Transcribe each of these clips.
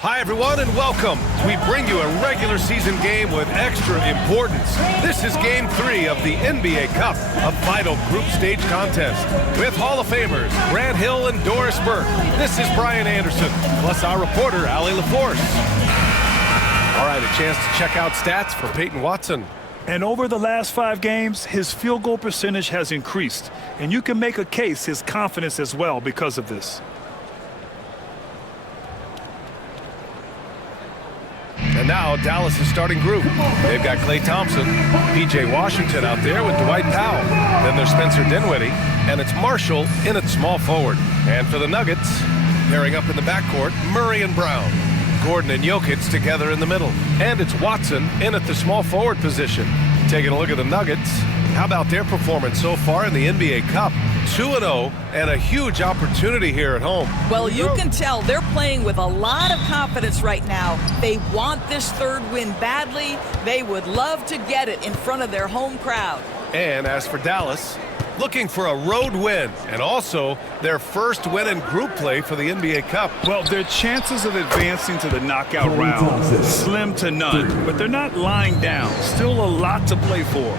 Hi, everyone, and welcome. We bring you a regular season game with extra importance. This is Game 3 of the NBA Cup, a vital group stage contest. With Hall of Famers Grant Hill and Doris Burke, this is Brian Anderson, plus our reporter, Allie LaForce. All right, a chance to check out stats for Peyton Watson. And over the last 5 games, his field goal percentage has increased. And you can make a case his confidence as well because of this. And now Dallas' starting group. They've got Klay Thompson, P.J. Washington out there with Dwight Powell. Then there's Spencer Dinwiddie, and it's Marshall in at small forward. And for the Nuggets, pairing up in the backcourt, Murray and Brown. Gordon and Jokic together in the middle. And it's Watson in at the small forward position. Taking a look at the Nuggets, how about their performance so far in the NBA Cup? 2-0 and a huge opportunity here at home. Well, you can tell they're playing with a lot of confidence right now. They want this third win badly. They would love to get it in front of their home crowd. And as for Dallas, looking for a road win and also their first win in group play for the NBA Cup. Well, their chances of advancing to the knockout round slim to none, but they're not lying down. Still a lot to play for.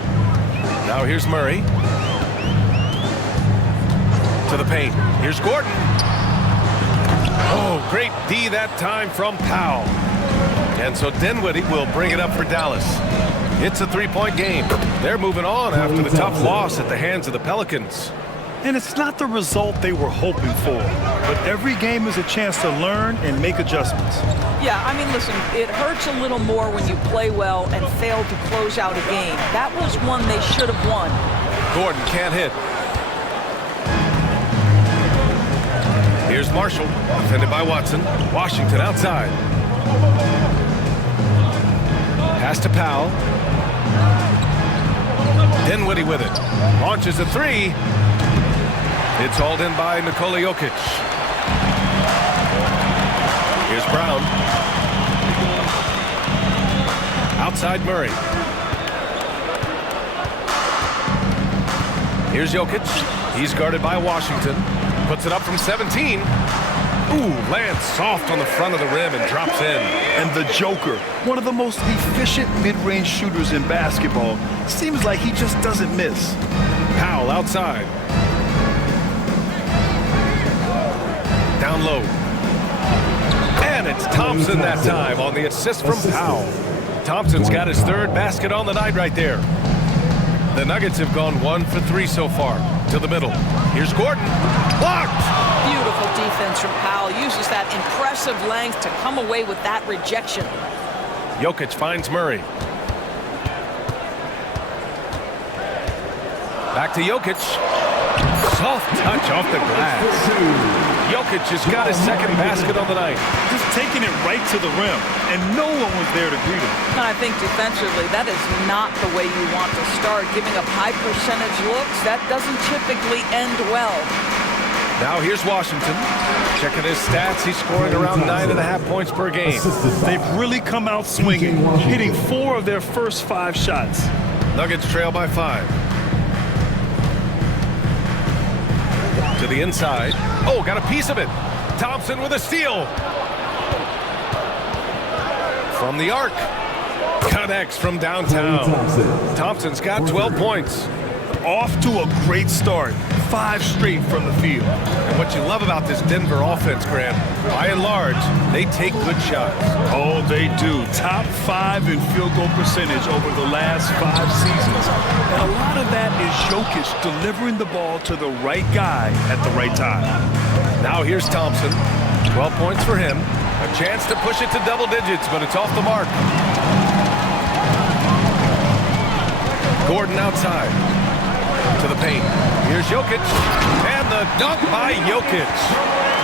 Now here's Murray. To the paint. Here's Gordon. Oh, great D that time from Powell. And so Dinwiddie will bring it up for Dallas. It's a 3-point game. They're moving on after the tough loss at the hands of the Pelicans. And it's not the result they were hoping for, but every game is a chance to learn and make adjustments. Yeah, I mean, listen, it hurts a little more when you play well and fail to close out a game. That was one they should have won. Gordon can't hit. Here's Marshall, defended by Watson. Washington outside. Pass to Powell. Dinwiddie with it. Launches a 3. It's hauled in by Nikola Jokic. Here's Brown. Outside Murray. Here's Jokic. He's guarded by Washington. Puts it up from 17. Ooh, lands soft on the front of the rim and drops in. And the Joker, one of the most efficient mid-range shooters in basketball, seems like he just doesn't miss. Powell outside. Down low. And it's Thompson that time on the assist from Powell. Thompson's got his 3rd basket on the night right there. The Nuggets have gone 1 for 3 so far. To the middle. Here's Gordon. Blocked! Beautiful defense from Powell. Uses that impressive length to come away with that rejection. Jokic finds Murray. Back to Jokic. Soft touch off the glass. Jokic just got his 2nd basket on the night. Just taking it right to the rim, and no one was there to greet him. And I think defensively, that is not the way you want to start. Giving up high percentage looks, that doesn't typically end well. Now here's Washington. Checking his stats, he's scoring around 9.5 points per game. They've really come out swinging, hitting 4 of their first 5 shots. Nuggets trail by 5. To the inside. Oh, got a piece of it. Thompson with a steal. From the arc. Connects from downtown. Thompson's got 12 points. Off to a great start. 5 straight from the field. And what you love about this Denver offense, Grant, by and large, they take good shots. Oh, they do. Top 5 in field goal percentage over the last 5 seasons. And a lot of that is Jokic delivering the ball to the right guy at the right time. Now here's Thompson. 12 points for him. A chance to push it to double digits, but it's off the mark. Gordon outside. To the paint. Here's Jokic. And the dunk by Jokic.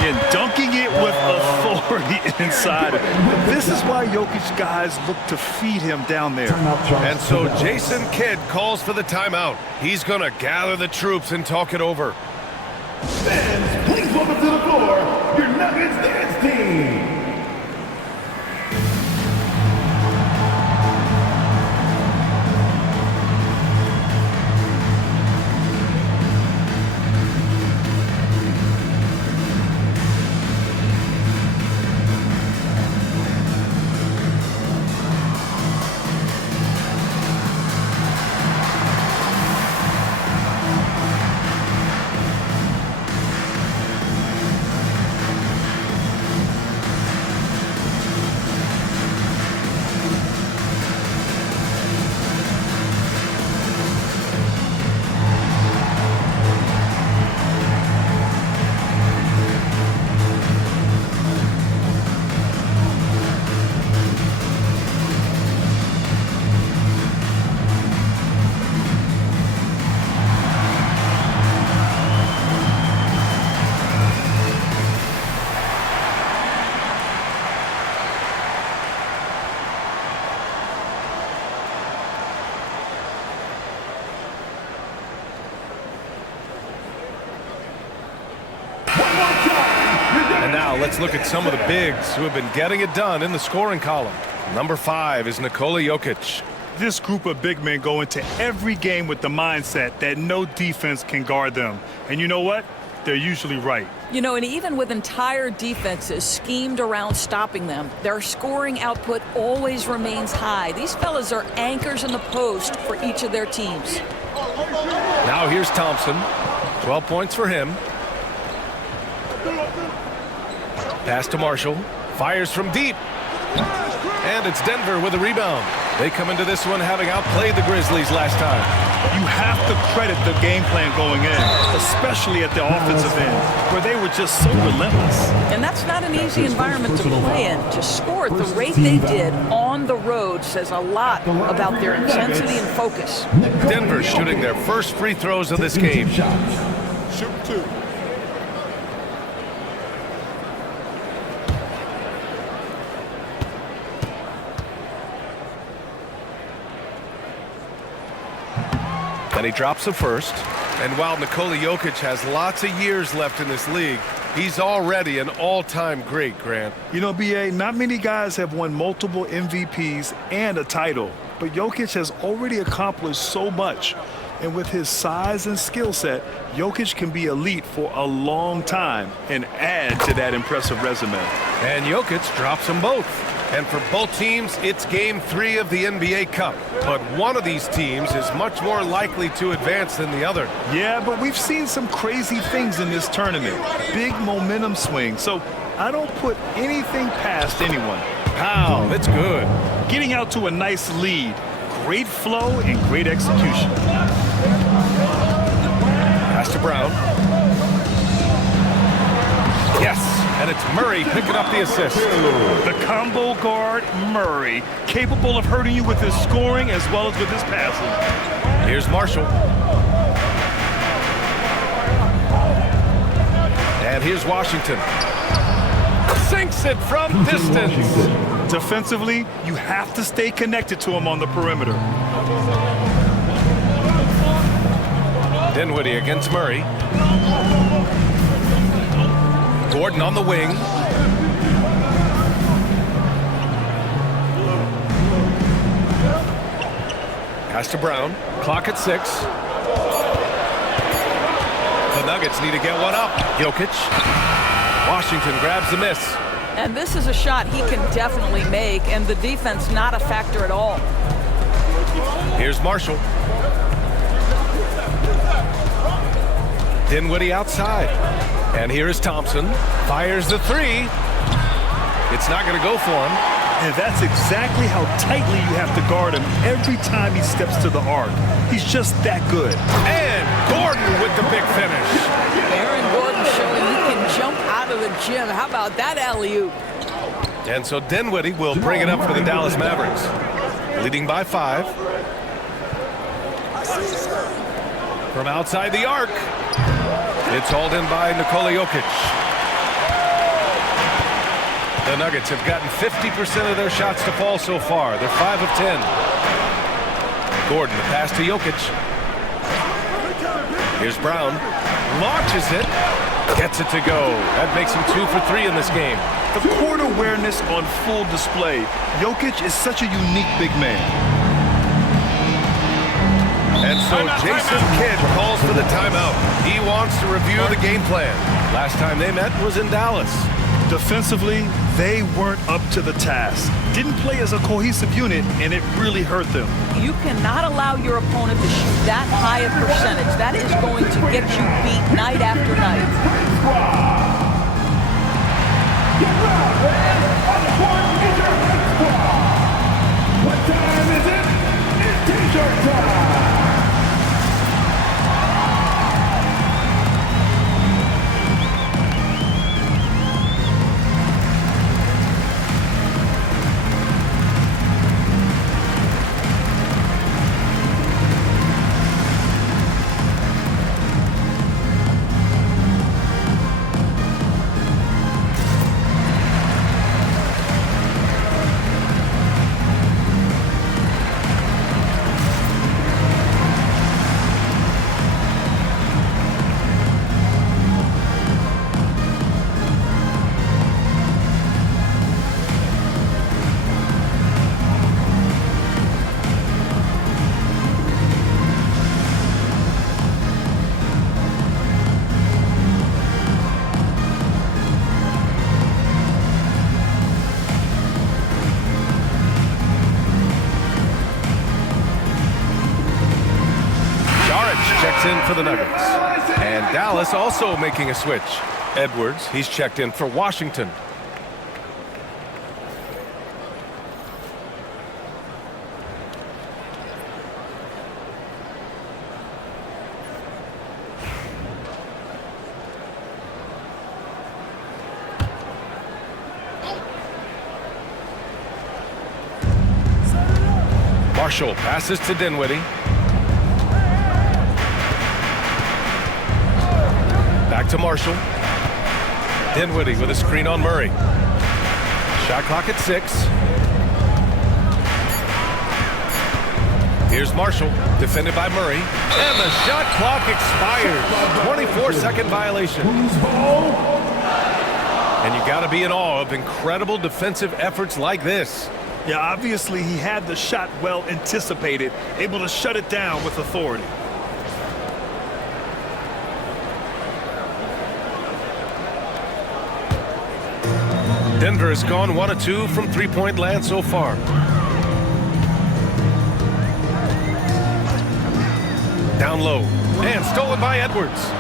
And dunking it with authority inside. This is why Jokic guys look to feed him down there. And so Jason Kidd calls for the timeout. He's going to gather the troops and talk it over. Fans, please welcome to the floor your Nuggets dance team. let's look at some of the bigs who have been getting it done in the scoring column. Number 5 is Nikola Jokic. This group of big men go into every game with the mindset that no defense can guard them. And you know what? They're usually right. You know, and even with entire defenses schemed around stopping them, their scoring output always remains high. These fellas are anchors in the post for each of their teams. Now here's Thompson. 12 points for him. Pass to Marshall. Fires from deep. And it's Denver with a rebound. They come into this one having outplayed the Grizzlies last time. You have to credit the game plan going in, especially at the offensive end, where they were just so relentless. And that's not an easy environment to play in. To score at the rate they did on the road says a lot about their intensity and focus. Denver shooting their first free throws of this game. Shoot 2. And he drops the first. And while Nikola Jokic has lots of years left in this league, he's already an all-time great, Grant. You know, B.A., not many guys have won multiple MVPs and a title, but Jokic has already accomplished so much. And with his size and skill set, Jokic can be elite for a long time and add to that impressive resume. And Jokic drops them both. And for both teams, it's Game 3 of the NBA Cup. But one of these teams is much more likely to advance than the other. Yeah, but we've seen some crazy things in this tournament. Big momentum swings. So I don't put anything past anyone. Wow, that's good. Getting out to a nice lead. Great flow and great execution. Pass to Brown. Yes, and it's Murray picking up the assist. The combo guard, Murray, capable of hurting you with his scoring as well as with his passing. Here's Marshall. And here's Washington. Sinks it from distance. Defensively, you have to stay connected to him on the perimeter. Dinwiddie against Murray. Gordon on the wing. Pass to Brown. Clock at 6. The Nuggets need to get one up. Jokic. Washington grabs the miss. And this is a shot he can definitely make, and the defense not a factor at all. Here's Marshall. Dinwiddie outside. And here is Thompson. Fires the 3. It's not going to go for him. And that's exactly how tightly you have to guard him every time he steps to the arc. He's just that good. And Gordon with the big finish. Aaron Gordon showing he can jump out of the gym. How about that alley-oop? And so Dinwiddie will bring it up for the Dallas Mavericks. Leading by 5. From outside the arc. It's hauled in by Nikola Jokic. The Nuggets have gotten 50% of their shots to fall so far. They're 5 of 10. Gordon, the pass to Jokic. Here's Brown. Launches it. Gets it to go. That makes him 2 for 3 in this game. The court awareness on full display. Jokic is such a unique big man. And so Jason Kidd calls for the timeout. He wants to review the game plan. Last time they met was in Dallas. Defensively, they weren't up to the task. Didn't play as a cohesive unit, and it really hurt them. You cannot allow your opponent to shoot that high a percentage. That is going to get you beat night after night. What time is it? It's t-shirt time! for the Nuggets. And Dallas also making a switch. Edwards, he's checked in for Washington. Marshall passes to Dinwiddie. Back to Marshall. Dinwiddie with a screen on Murray. Shot clock at 6. Here's Marshall, defended by Murray. And the shot clock expires. 24-second violation. And you got to be in awe of incredible defensive efforts like this. Yeah, obviously he had the shot well anticipated, able to shut it down with authority. Denver has gone 1 of 2 from three-point land so far. Down low, and stolen by Edwards.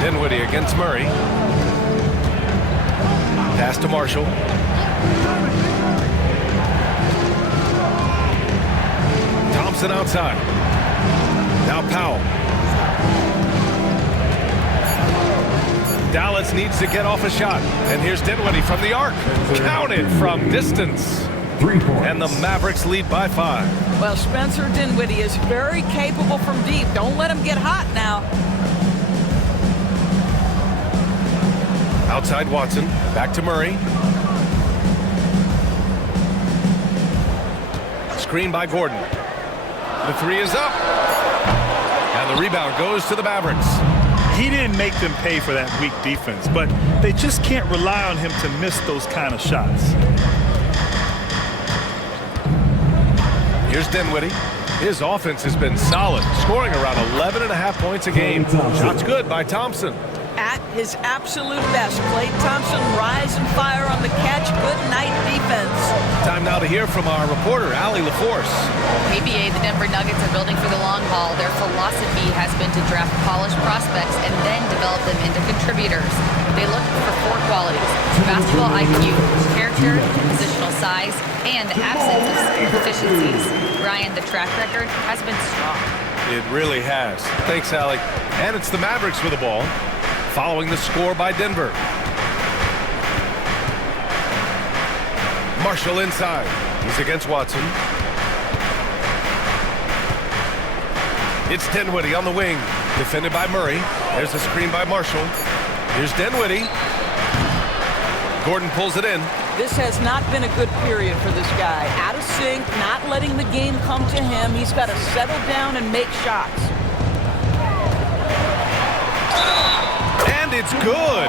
Dinwiddie against Murray. Pass to Marshall. Thompson outside. Now Powell. Dallas needs to get off a shot. And here's Dinwiddie from the arc. Counted from distance. 3 points. And the Mavericks lead by 5. Well, Spencer Dinwiddie is very capable from deep. Don't let him get hot now. Outside Watson. Back to Murray. Screen by Gordon. The 3 is up. And the rebound goes to the Mavericks. He didn't make them pay for that weak defense, but they just can't rely on him to miss those kind of shots. Here's Dinwiddie. His offense has been solid, scoring around 11.5 points a game. Shots good by Thompson. At his absolute best, Klay Thompson rise and fire on the catch. Good night defense. Time now to hear from our reporter, Allie LaForce. ABA, the Denver Nuggets are building for the long haul. Their philosophy has been to draft polished prospects and then develop them into contributors. They look for 4 qualities: basketball IQ, character, positional size, and the absence of deficiencies. Ryan, the track record has been strong. It really has. Thanks, Allie. And it's the Mavericks with the ball, following the score by Denver. Marshall inside. He's against Watson. It's Dinwiddie on the wing, defended by Murray. There's a screen by Marshall. Here's Dinwiddie. Gordon pulls it in. This has not been a good period for this guy. Out of sync, not letting the game come to him. He's got to settle down and make shots. And it's good.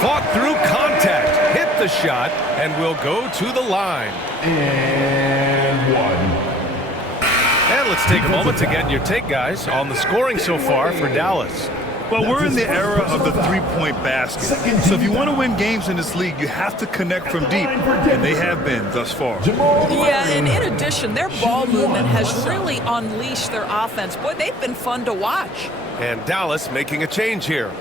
Fought through contact, hit the shot, and will go to the line. And 1. And let's take a moment to get your take, guys, on the scoring so far for Dallas. Well, we're in the era of the three-point basket. So if you want to win games in this league, you have to connect from deep, and they have been thus far. Yeah, and in addition, their ball movement has really unleashed their offense. Boy, they've been fun to watch. And Dallas making a change here.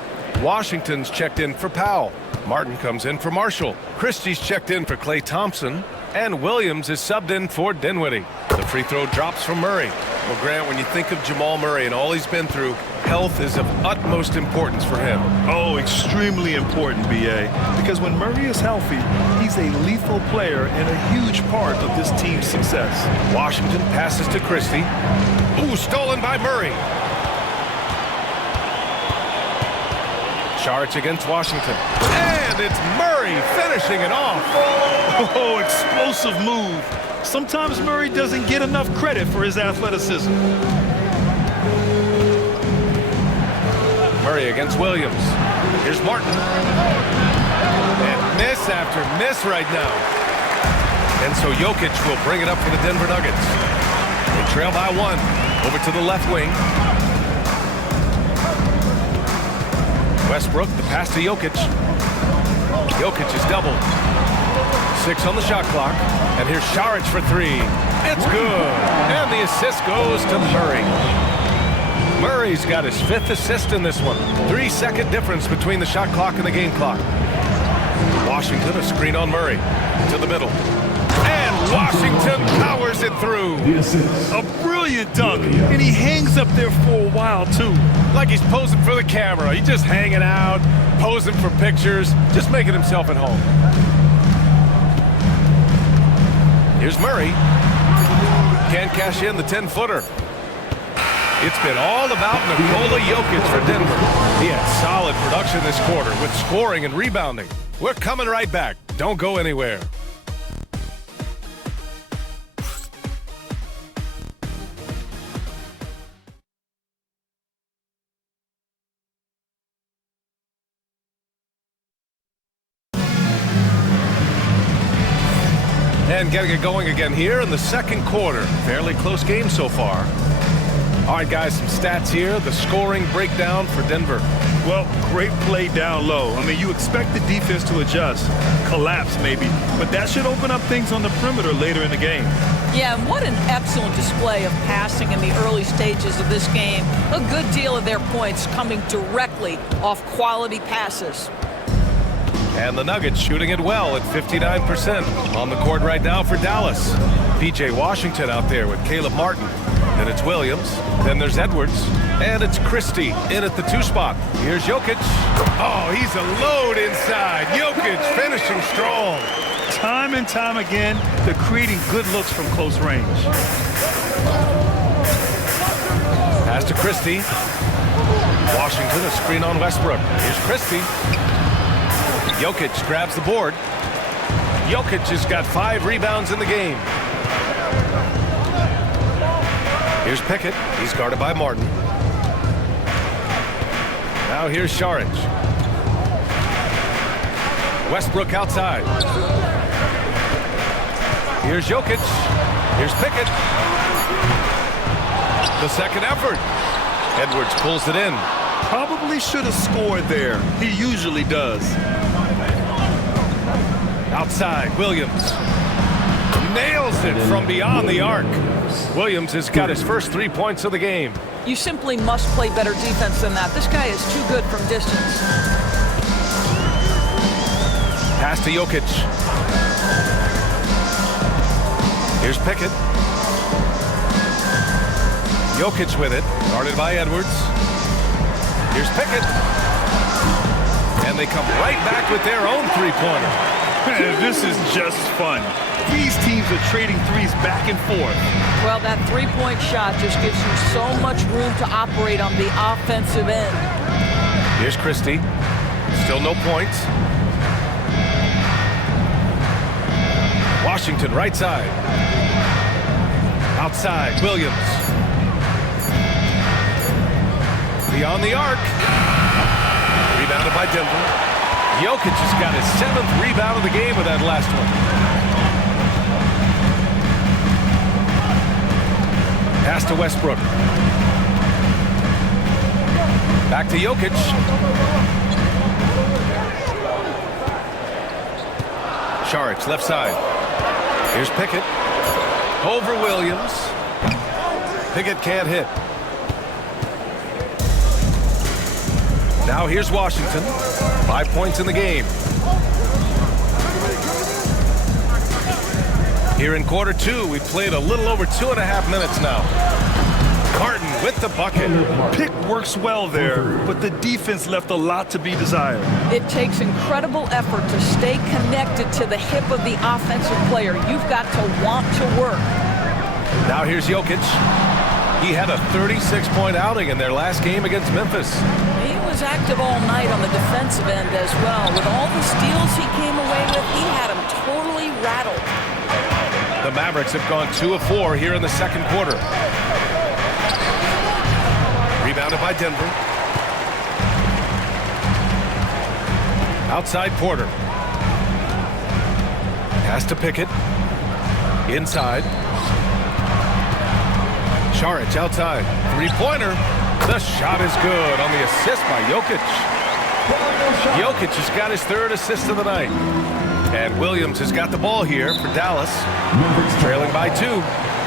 Washington's checked in for Powell. Martin comes in for Marshall. Christie's checked in for Klay Thompson. And Williams is subbed in for Dinwiddie. The free throw drops from Murray. Well, Grant, when you think of Jamal Murray and all he's been through, health is of utmost importance for him. Oh, extremely important, B.A., because when Murray is healthy, he's a lethal player and a huge part of this team's success. Washington passes to Christie. Ooh, stolen by Murray. Charge against Washington. And it's Murray finishing it off. Oh, explosive move. Sometimes Murray doesn't get enough credit for his athleticism. Murray against Williams. Here's Martin. And miss after miss right now. And so Jokic will bring it up for the Denver Nuggets. They trail by 1. Over to the left wing. Westbrook, the pass to Jokic. Jokic is doubled. 6 on the shot clock. And here's Saric for 3. It's good. And the assist goes to Murray. Murray's got his 5th assist in this one. 3-second difference between the shot clock and the game clock. Washington, a screen on Murray. To the middle. And Washington powers it through. A brilliant dunk. And he hangs up there for a while, too. Like he's posing for the camera. He's just hanging out, posing for pictures, just making himself at home. Here's Murray. Can't cash in the 10-footer. It's been all about Nikola Jokic for Denver. He had solid production this quarter with scoring and rebounding. We're coming right back. Don't go anywhere. And getting it going again here in the second quarter. Fairly close game so far. All right, guys, some stats here. The scoring breakdown for Denver. Well, great play down low. I mean, you expect the defense to adjust, collapse maybe, but that should open up things on the perimeter later in the game. Yeah, and what an excellent display of passing in the early stages of this game. A good deal of their points coming directly off quality passes. And the Nuggets shooting it well at 59%. On the court right now for Dallas. P.J. Washington out there with Caleb Martin. Then it's Williams. Then there's Edwards. And it's Christie in at the 2 spot. Here's Jokic. Oh, he's a load inside. Jokic finishing strong. Time and time again, they're creating good looks from close range. Pass to Christie. Washington, a screen on Westbrook. Here's Christie. Jokic grabs the board. Jokic has got 5 rebounds in the game. Here's Pickett. He's guarded by Martin. Now here's Saric. Westbrook outside. Here's Jokic. Here's Pickett. The second effort. Edwards pulls it in. Probably should have scored there. He usually does. Outside, Williams. Nails it from beyond the arc. Williams has got his first 3 points of the game. You simply must play better defense than that. This guy is too good from distance. Pass to Jokic. Here's Pickett. Jokic with it, guarded by Edwards. Here's Pickett. And they come right back with their own 3-pointer. This is just fun. These teams are trading threes back and forth. Well, that 3-point shot just gives you so much room to operate on the offensive end. Here's Christie. Still no points. Washington right side. Outside, Williams. Beyond the arc. Rebounded by Denver. Jokic has got his 7th rebound of the game with that last one. Pass to Westbrook. Back to Jokic. Saric, left side. Here's Pickett. Over Williams. Pickett can't hit. Now here's Washington. 5 points in the game. Here in quarter 2, we've played a little over 2.5 minutes now. Martin with the bucket. Pick works well there, but the defense left a lot to be desired. It takes incredible effort to stay connected to the hip of the offensive player. You've got to want to work. Now here's Jokic. He had a 36-point outing in their last game against Memphis. He was active all night on the defensive end as well. With all the steals he came away with, he had him totally rattled. The Mavericks have gone 2 of 4 here in the second quarter. Rebounded by Denver. Outside Porter. Pass to Pickett. Inside. Saric outside. 3-pointer. The shot is good on the assist by Jokic. Jokic has got his 3rd assist of the night. And Williams has got the ball here for Dallas. Trailing by 2.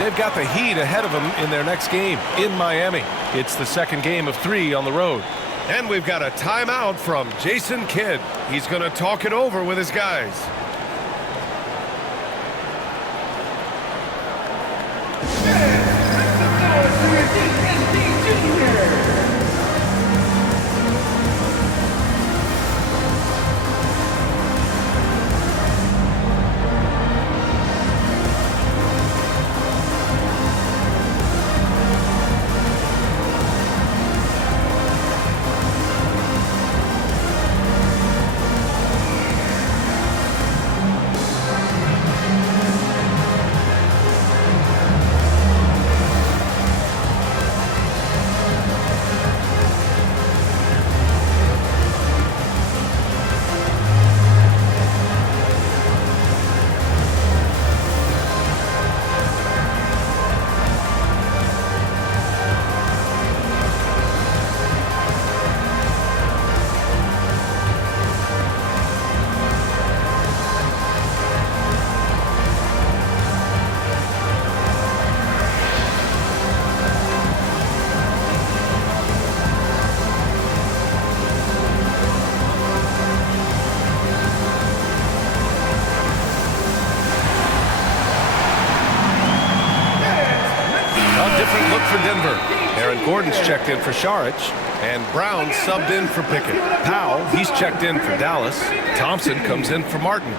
They've got the Heat ahead of them in their next game in Miami. It's the second game of 3 on the road. And we've got a timeout from Jason Kidd. He's going to talk it over with his guys. Gordon's checked in for Saric, and Brown subbed in for Pickett. Powell, he's checked in for Dallas. Thompson comes in for Martin.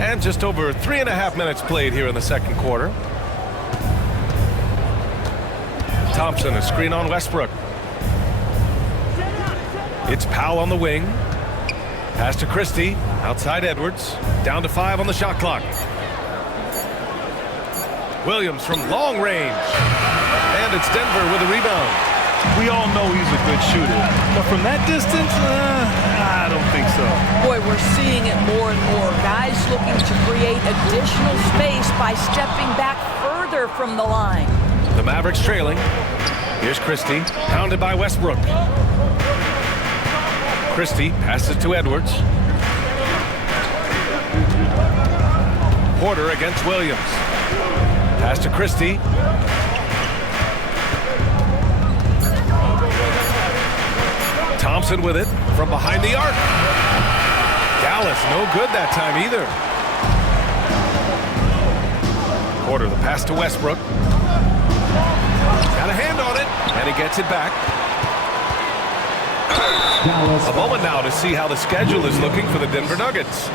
And just over 3.5 minutes played here in the second quarter. Thompson, a screen on Westbrook. It's Powell on the wing. Pass to Christie. Outside Edwards. Down to 5 on the shot clock. Williams from long range. And it's Denver with a rebound. We all know he's a good shooter, but from that distance, I don't think so. Boy, we're seeing it more and more. Guys looking to create additional space by stepping back further from the line. The Mavericks trailing. Here's Christie, pounded by Westbrook. Christie passes to Edwards. Porter against Williams. Pass to Christie. Thompson with it from behind the arc. Dallas no good that time either. Porter, the pass to Westbrook. Got a hand on it, and he gets it back. A moment now to see how the schedule is looking for the Denver Nuggets.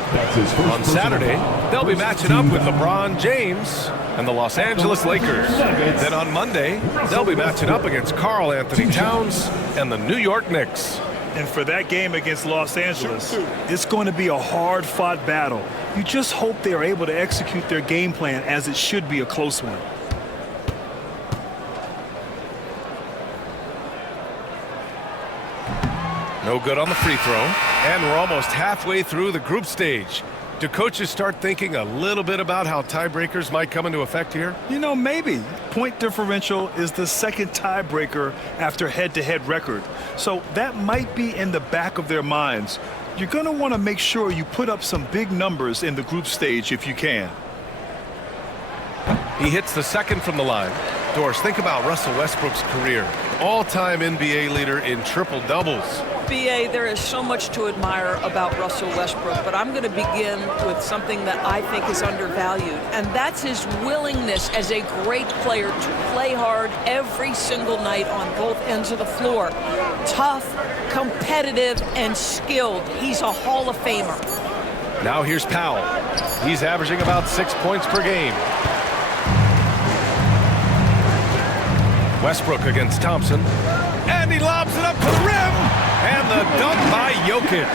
On Saturday, they'll be matching up with LeBron James and the Los Angeles Lakers. Then on Monday, they'll be matching up against Karl Anthony Towns and the New York Knicks. And for that game against Los Angeles, it's going to be a hard-fought battle. You just hope they are able to execute their game plan as it should be a close one. No good on the free throw. And we're almost halfway through the group stage. Do coaches start thinking a little bit about how tiebreakers might come into effect here? You know, maybe. Point differential is the second tiebreaker after head-to-head record. So that might be in the back of their minds. You're going to want to make sure you put up some big numbers in the group stage if you can. He hits the second from the line. Doris, think about Russell Westbrook's career. All-time NBA leader in triple-doubles. BA, there is so much to admire about Russell Westbrook, but I'm going to begin with something that I think is undervalued, and that's his willingness as a great player to play hard every single night on both ends of the floor. Tough, competitive, and skilled. He's a Hall of Famer. Now here's Powell. He's averaging about 6 points per game. Westbrook against Thompson. And he lobs it up to the rim. And the dunk by Jokic.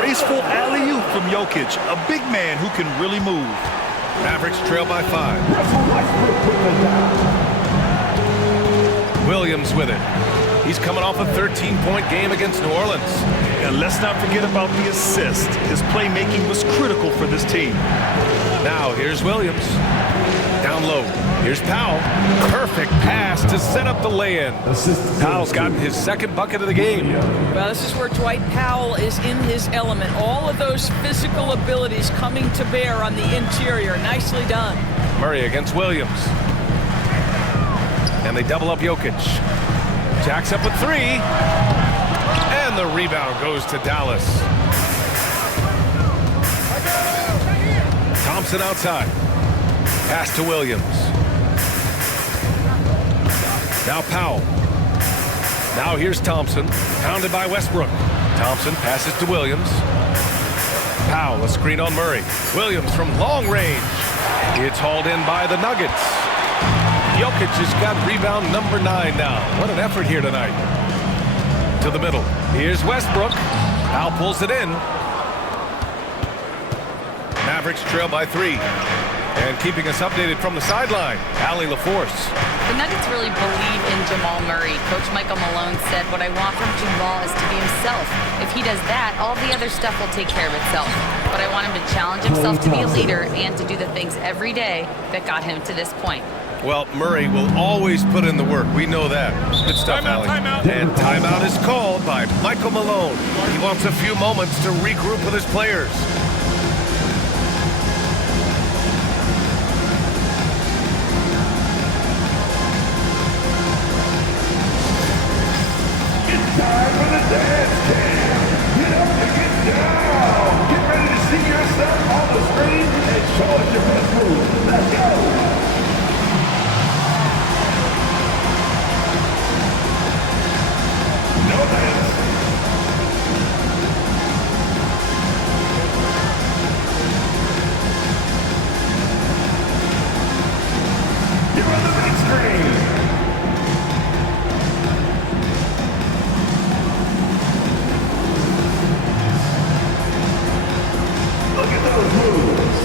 Graceful alley-oop from Jokic, a big man who can really move. Mavericks trail by 5. Williams with it. He's coming off a 13-point game against New Orleans. And let's not forget about the assist. His playmaking was critical for this team. Now here's Williams. Down low. Here's Powell. Perfect pass to set up the lay-in. Powell's gotten his second bucket of the game. Well, this is where Dwight Powell is in his element. All of those physical abilities coming to bear on the interior. Nicely done. Murray against Williams. And they double up Jokic. Jacks up a three. And the rebound goes to Dallas. Thompson outside. Pass to Williams. Now Powell. Now here's Thompson. Pounded by Westbrook. Thompson passes to Williams. Powell, a screen on Murray. Williams from long range. It's hauled in by the Nuggets. Jokic has got rebound number 9 now. What an effort here tonight. To the middle. Here's Westbrook. Powell pulls it in. Mavericks trail by 3. And keeping us updated from the sideline, Allie LaForce. The Nuggets really believe in Jamal Murray. Coach Michael Malone said, what I want from Jamal is to be himself. If he does that, all the other stuff will take care of itself. But I want him to challenge himself to be a leader and to do the things every day that got him to this point. Well, Murray will always put in the work. We know that. Good stuff, Allie. And timeout is called by Michael Malone. He wants a few moments to regroup with his players. Time for the dance cam. Get up and get down. Get ready to see yourself on the screen and show us your best move. Let's go. No thanks. You're on the big screen. Look at those moves.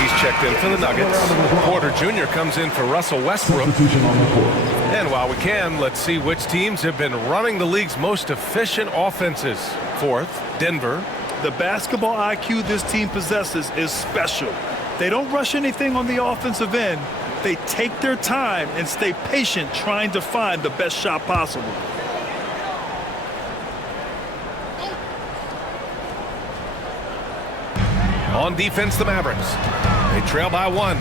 He's checked in for the Nuggets. Porter Jr. comes in for Russell Westbrook. And while we can, let's see which teams have been running the league's most efficient offenses. Fourth, Denver. The basketball IQ this team possesses is special. They don't rush anything on the offensive end. They take their time and stay patient trying to find the best shot possible. On defense, the Mavericks. They trail by 1.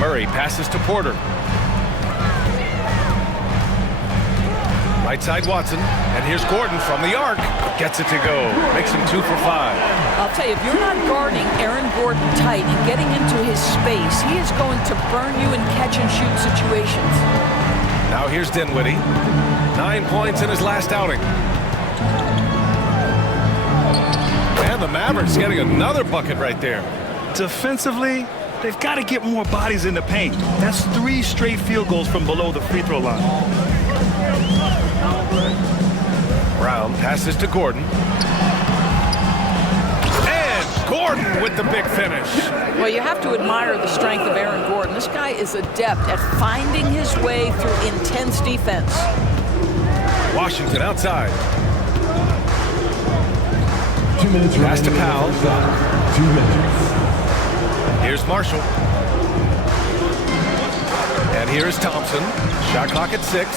Murray passes to Porter. Right side, Watson. And here's Gordon from the arc. Gets it to go. Makes him 2 for 5. I'll tell you, if you're not guarding Aaron Gordon tight and getting into his space, he is going to burn you in catch-and-shoot situations. Now here's Dinwiddie. 9 points in his last outing. And the Mavericks getting another bucket right there. Defensively, they've got to get more bodies in the paint. That's 3 straight field goals from below the free throw line. Brown passes to Gordon. And Gordon with the big finish. Well, you have to admire the strength of Aaron Gordon. This guy is adept at finding his way through intense defense. Washington outside. 2 minutes. Pass to Powell. 2 minutes. Here's Marshall. And here's Thompson. Shot clock at 6.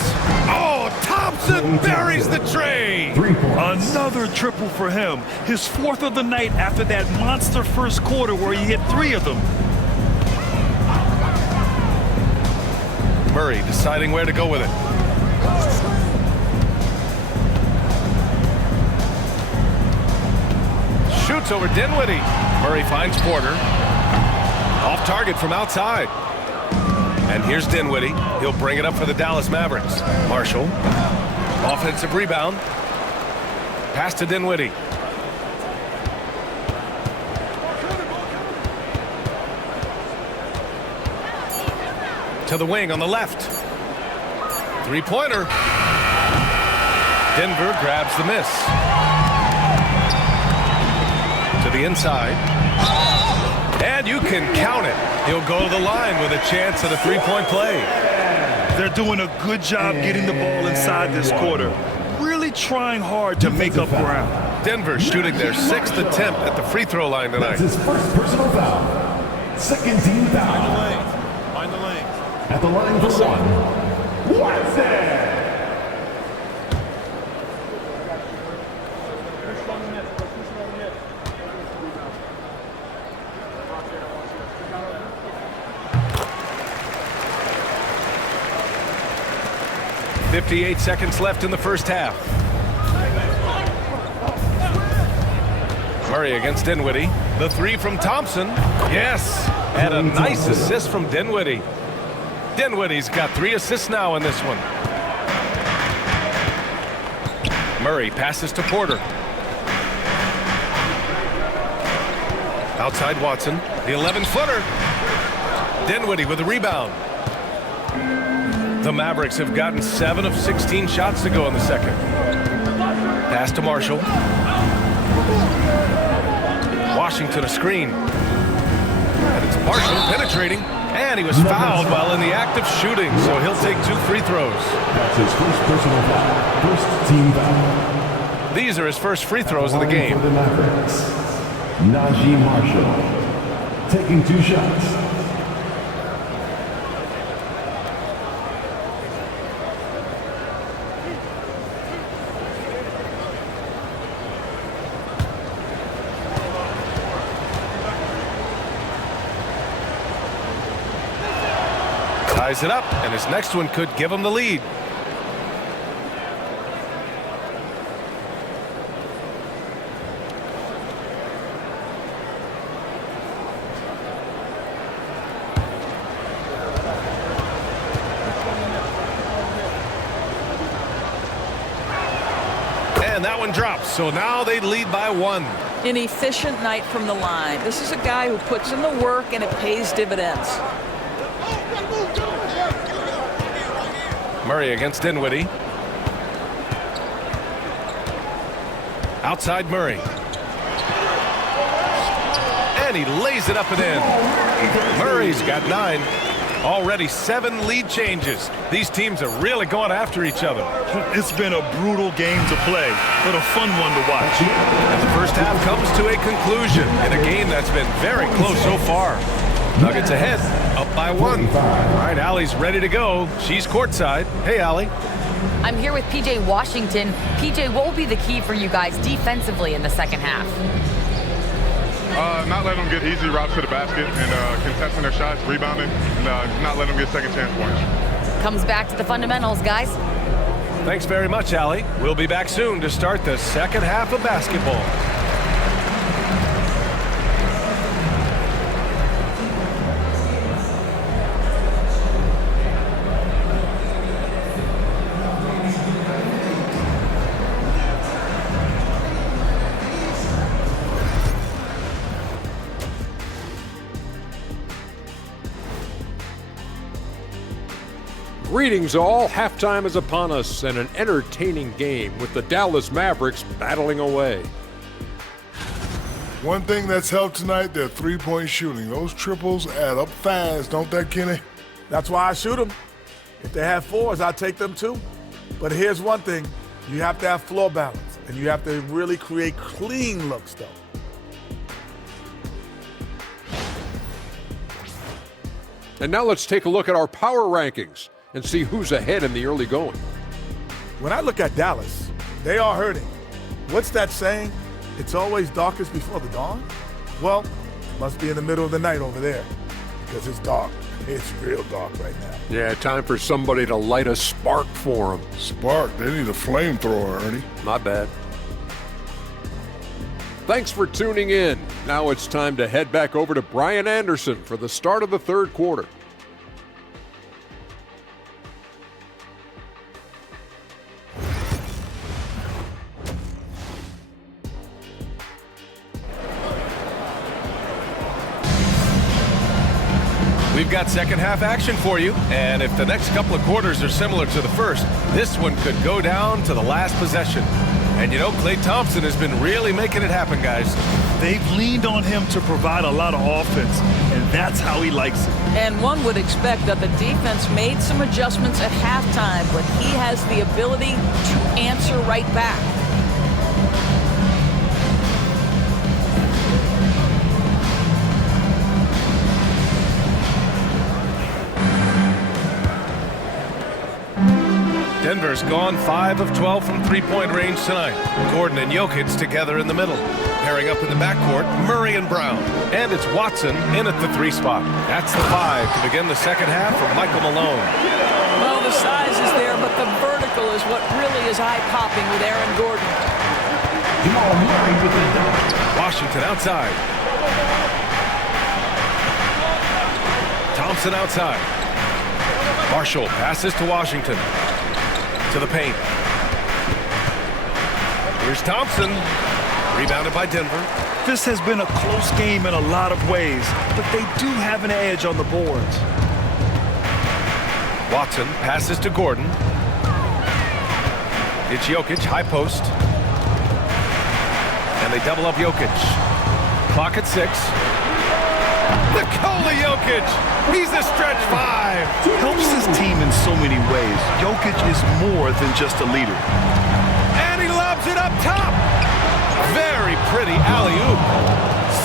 Oh, Thompson buries the tray. 3 points. Another triple for him. His 4th of the night after that monster first quarter where he hit 3 of them. Murray deciding where to go with it. shoots over Dinwiddie. Murray finds Porter. Off target from outside. And here's Dinwiddie. He'll bring it up for the Dallas Mavericks. Marshall. Offensive rebound. Pass to Dinwiddie. To the wing on the left. Three-pointer. Denver grabs the miss. To the inside. And you can count it. He'll go to the line with a chance at a three-point play. They're doing a good job getting the ball inside this quarter. Really trying hard to make up ground. Denver shooting their 6th attempt at the free throw line tonight. That's his first personal foul. Second team foul. Find the lane. At the line for one. Watson. .58 seconds left in the first half. Murray against Dinwiddie. The three from Thompson. Yes. And a nice assist from Dinwiddie. Dinwiddie's got 3 assists now in this one. Murray passes to Porter. Outside Watson. The 11-footer. Dinwiddie with the rebound. The Mavericks have gotten 7 of 16 shots to go in the second. Pass to Marshall. Washington a screen. And it's Marshall penetrating. And he was fouled while in the act of shooting, so he'll take 2 free throws. That's his first personal foul. First team foul. These are his first free throws of the game. For the Mavericks, Najee Marshall taking 2 shots. Ties it up, and his next one could give him the lead. And that one drops, so now they lead by 1. An efficient night from the line. This is a guy who puts in the work, and it pays dividends. Murray against Dinwiddie. Outside Murray. And he lays it up and in. Murray's got 9. Already 7 lead changes. These teams are really going after each other. It's been a brutal game to play, but a fun one to watch. And the first half comes to a conclusion in a game that's been very close so far. Nuggets ahead, up by 1. All right, Allie's ready to go. She's courtside. Hey, Allie. I'm here with PJ Washington. PJ, what will be the key for you guys defensively in the second half? Not letting them get easy routes to the basket and contesting their shots, rebounding, and not letting them get second chance points. Comes back to the fundamentals, guys. Thanks very much, Allie. We'll be back soon to start the second half of basketball. Greetings all, halftime is upon us and an entertaining game with the Dallas Mavericks battling away. One thing that's helped tonight, their three-point shooting. Those triples add up fast, don't they, Kenny? That's why I shoot them. If they have 4s, I take them too. But here's one thing, you have to have floor balance and you have to really create clean looks though. And now let's take a look at our power rankings and see who's ahead in the early going. When I look at Dallas, they are hurting. What's that saying? It's always darkest before the dawn? Well, must be in the middle of the night over there because it's dark. It's real dark right now. Yeah, time for somebody to light a spark for them. Spark, they need a flamethrower, Ernie. My bad. Thanks for tuning in. Now it's time to head back over to Brian Anderson for the start of the third quarter. We've got second half action for you, and if the next couple of quarters are similar to the first, this one could go down to the last possession. And you know, Klay Thompson has been really making it happen, guys. They've leaned on him to provide a lot of offense, and that's how he likes it. And one would expect that the defense made some adjustments at halftime, but he has the ability to answer right back. Denver's gone 5 of 12 from three-point range tonight. Gordon and Jokic together in the middle. Pairing up in the backcourt, Murray and Brown. And it's Watson in at the 3 spot. That's the 5 to begin the second half for Michael Malone. Well, the size is there, but the vertical is what really is eye-popping with Aaron Gordon. Washington outside. Thompson outside. Marshall passes to Washington. To the paint. Here's Thompson. Rebounded by Denver. This has been a close game in a lot of ways, but they do have an edge on the boards. Watson passes to Gordon. It's Jokic, high post. And they double up Jokic. Clock at 6. Nikola Jokic! He's a stretch 5. Helps his team in so many ways. Jokic is more than just a leader. And he lobs it up top. Very pretty alley-oop.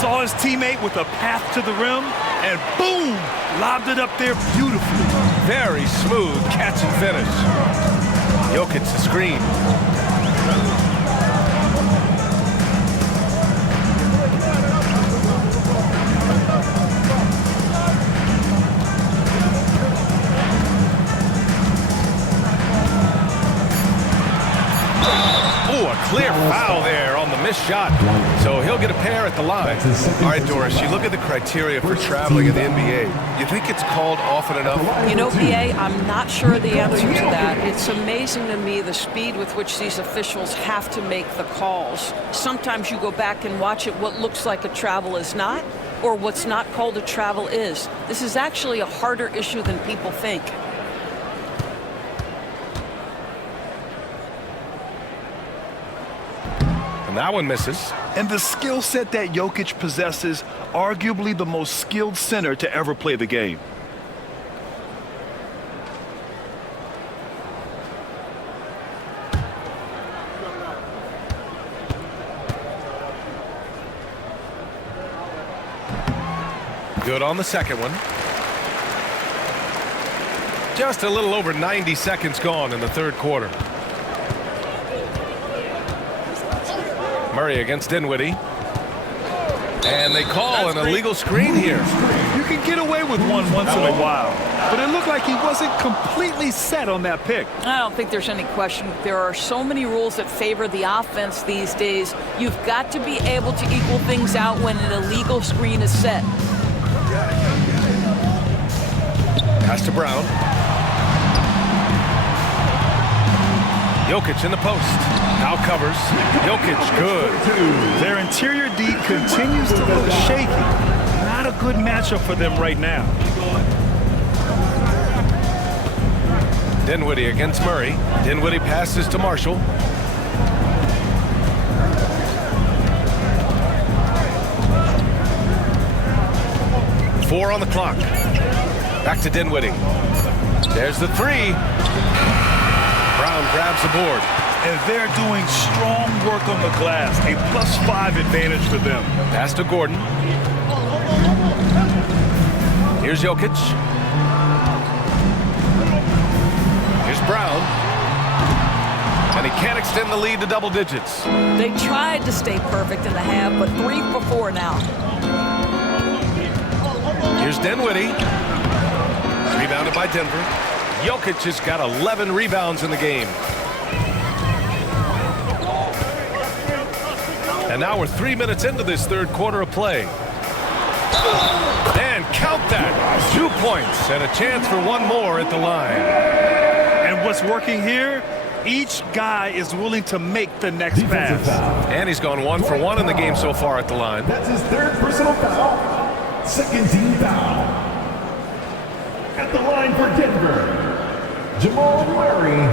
Saw his teammate with a path to the rim, and boom! Lobbed it up there beautifully. Very smooth catch and finish. Jokic the screen. Clear foul there on the missed shot. So he'll get a pair at the line. All right, Doris, you look at the criteria for traveling in the NBA. You think it's called often enough? You know, BA, I'm not sure the answer to that. It's amazing to me the speed with which these officials have to make the calls. Sometimes you go back and watch it, what looks like a travel is not, or what's not called a travel is. This is actually a harder issue than people think. And that one misses. And the skill set that Jokic possesses, arguably the most skilled center to ever play the game. Good on the second one. Just a little over 90 seconds gone in the third quarter. Murray against Dinwiddie. And they call an illegal screen here. You can get away with one once in a while, but it looked like he wasn't completely set on that pick. I don't think there's any question. There are so many rules that favor the offense these days. You've got to be able to equal things out when an illegal screen is set. Pass to Brown. Jokic in the post. Now covers. Jokic, good. Their interior D continues to look shaky. Not a good matchup for them right now. Dinwiddie against Murray. Dinwiddie passes to Marshall. Four on the clock. Back to Dinwiddie. There's the 3. Brown grabs the board. And they're doing strong work on the glass. A +5 advantage for them. Pass to Gordon. Here's Jokic. Here's Brown. And he can't extend the lead to double digits. They tried to stay perfect in the half, but 3 for 4 now. Here's Dinwiddie. Rebounded by Denver. Jokic has got 11 rebounds in the game. And now we're 3 minutes into this third quarter of play. And count that. 2 points and a chance for one more at the line. And what's working here? Each guy is willing to make the next pass. And he's gone 1 for 1 in the game so far at the line. That's his third personal foul. Second team foul. At the line for Denver, Jamal Murray,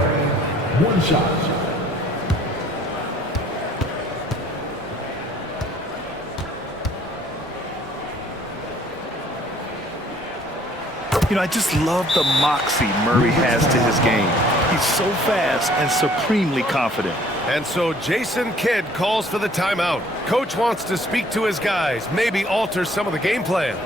1 shot. You know, I just love the moxie Murray has to his game. He's so fast and supremely confident. And so Jason Kidd calls for the timeout. Coach wants to speak to his guys, maybe alter some of the game plan.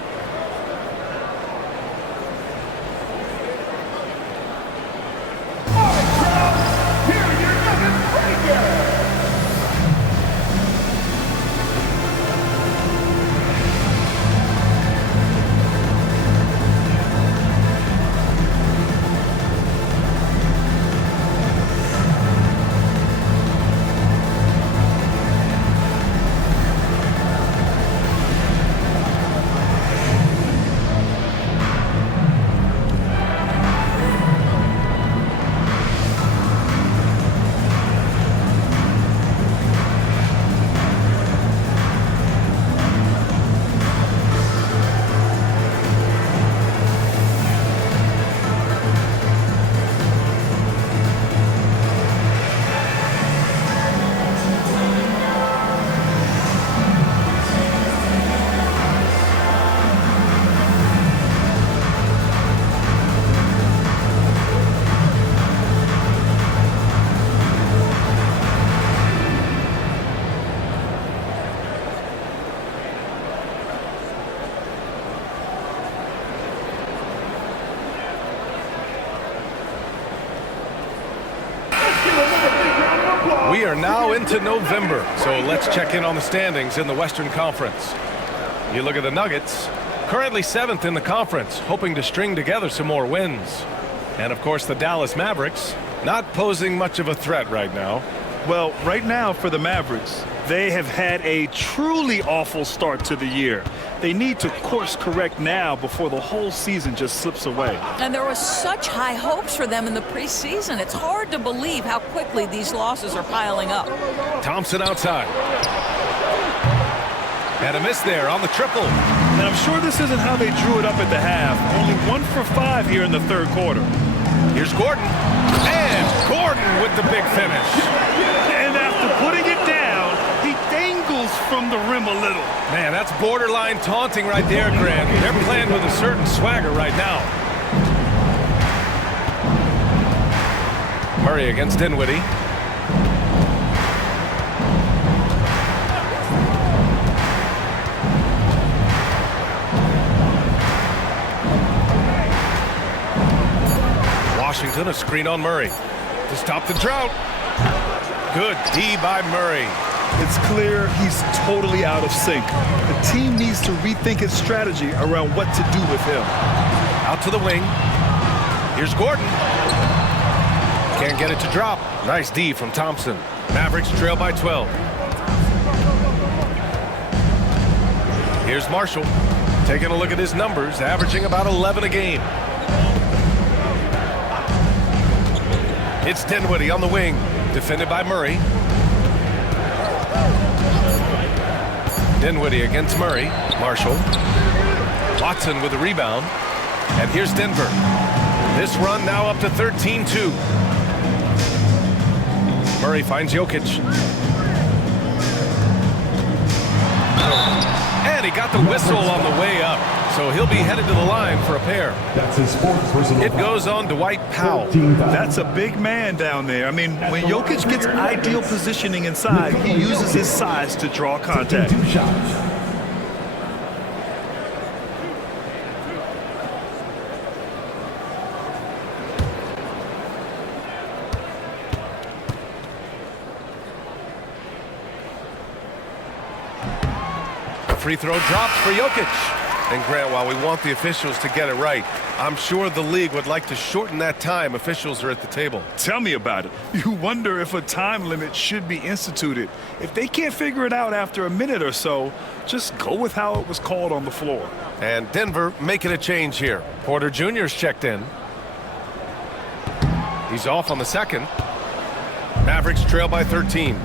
We are now into November, so let's check in on the standings in the Western Conference. You look at the Nuggets, currently 7th in the conference, hoping to string together some more wins. And of course the Dallas Mavericks, not posing much of a threat right now. Well, right now for the Mavericks, they have had a truly awful start to the year. They need to course correct now before the whole season just slips away. And there was such high hopes for them in the preseason. It's hard to believe how quickly these losses are piling up. Thompson outside. And a miss there on the triple. And I'm sure this isn't how they drew it up at the half. Only 1 for 5 here in the third quarter. Here's Gordon. And Gordon with the big finish. And after putting it down, he dangles from the rim a little. Man, that's borderline taunting right there, Grant. They're playing with a certain swagger right now. Murray against Dinwiddie. Washington, a screen on Murray to stop the drought. Good D by Murray. It's clear he's totally out of sync. The team needs to rethink its strategy around what to do with him. Out to the wing. Here's Gordon. Can't get it to drop. Nice D from Thompson. Mavericks trail by 12. Here's Marshall. Taking a look at his numbers, averaging about 11 a game. It's Dinwiddie on the wing, defended by Murray. Dinwiddie against Murray. Marshall. Watson with the rebound. And here's Denver. This run now up to 13-2. Murray finds Jokic. And he got the whistle on the way up. So he'll be headed to the line for a pair. That's his fourth personal It goes on Dwight Powell. That's a big man down there. I mean, when Jokic gets ideal positioning inside, he uses his size to draw contact. 2 shots. Free throw drops for Jokic. And Grant, while we want the officials to get it right, I'm sure the league would like to shorten that time officials are at the table. Tell me about it. You wonder if a time limit should be instituted. If they can't figure it out after a minute or so, just go with how it was called on the floor. And Denver making a change here. Porter Jr.'s checked in. He's off on the second. Mavericks trail by 13.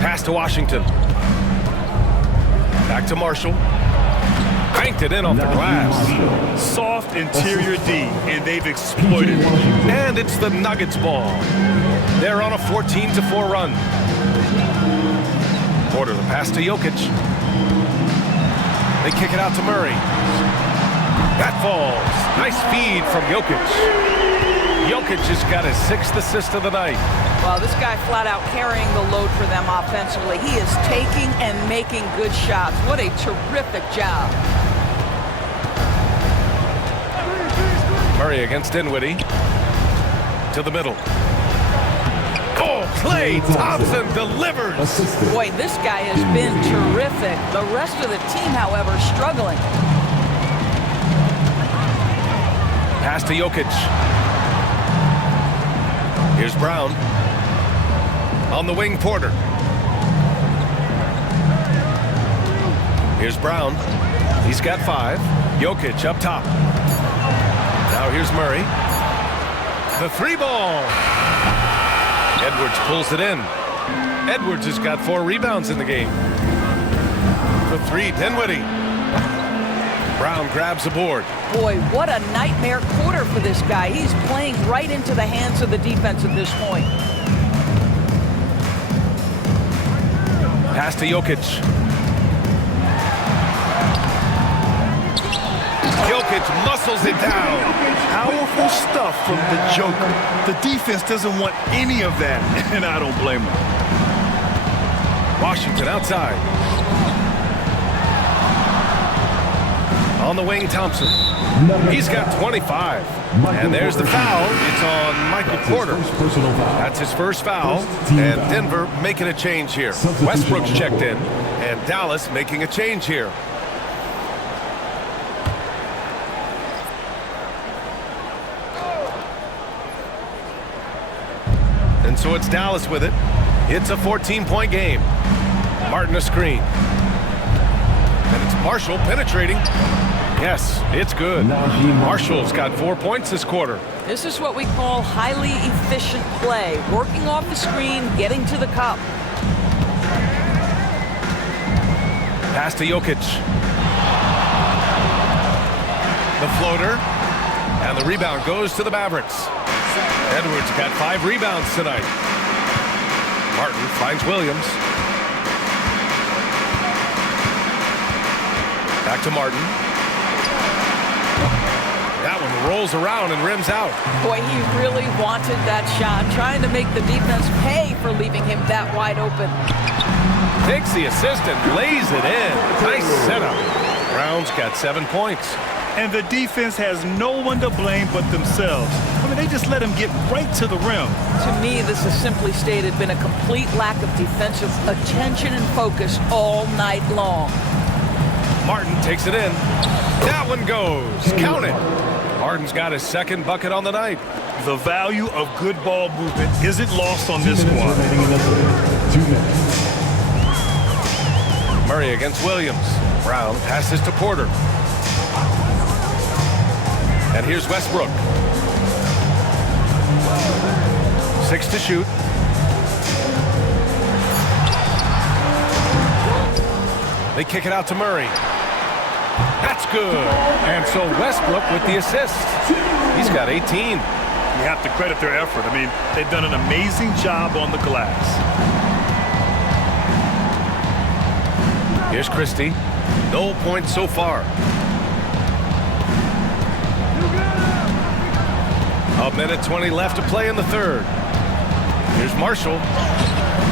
Pass to Washington. Back to Marshall. Banked it in off the glass. Soft interior D, and they've exploited it. And it's the Nuggets ball. They're on a 14-4 run. Porter the pass to Jokic. They kick it out to Murray. That falls. Nice feed from Jokic. Jokic has got his 6th assist of the night. Well, this guy flat out carrying the load for them offensively. He is taking and making good shots. What a terrific job. Murray against Dinwiddie. To the middle. Oh, Klay Thompson delivers. Boy, this guy has been terrific. The rest of the team, however, struggling. Pass to Jokic. Here's Brown. On the wing, Porter. Here's Brown. He's got 5. Jokic up top. Now here's Murray. The 3 ball. Edwards pulls it in. Edwards has got 4 rebounds in the game. The 3, Dinwiddie. Brown grabs the board. Boy, what a nightmare quarter for this guy. He's playing right into the hands of the defense at this point. Pass to Jokic. Jokic muscles it down. Powerful stuff from the Joker. The defense doesn't want any of that, and I don't blame them. Washington outside. On the wing, Thompson. He's got 25. And there's the foul. It's on Michael Porter. That's his first foul. And Denver making a change here. Westbrook's checked in. And Dallas making a change here. And so it's Dallas with it. It's a 14-point game. Martin a screen. And it's Marshall penetrating. Yes, it's good. Marshall's got 4 points this quarter. This is what we call highly efficient play. Working off the screen, getting to the cup. Pass to Jokic. The floater. And the rebound goes to the Mavericks. Edwards got 5 rebounds tonight. Martin finds Williams. Back to Martin. That one rolls around and rims out. Boy, he really wanted that shot, trying to make the defense pay for leaving him that wide open. Takes the assist and lays it in. Nice setup. Brown's got 7 points. And the defense has no one to blame but themselves. I mean, they just let him get right to the rim. To me, this has simply stated been a complete lack of defensive attention and focus all night long. Martin takes it in. That one goes. Count it. Martin's got his 2nd bucket on the night. The value of good ball movement isn't lost on this squad. Murray against Williams. Brown passes to Porter. And here's Westbrook. 6 to shoot. They kick it out to Murray. That's good. And so Westbrook with the assist. He's got 18. You have to credit their effort. I mean, they've done an amazing job on the glass. Here's Christie. No points so far. A minute 20 left to play in the 3rd. Here's Marshall.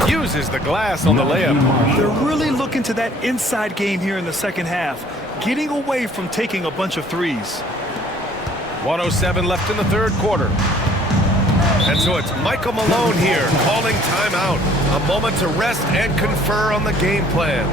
Uses the glass on the layup. They're really looking to that inside game here in the 2nd half, getting away from taking a bunch of threes. 1:07 left in the 3rd quarter. And so it's Michael Malone here calling timeout. A moment to rest and confer on the game plan.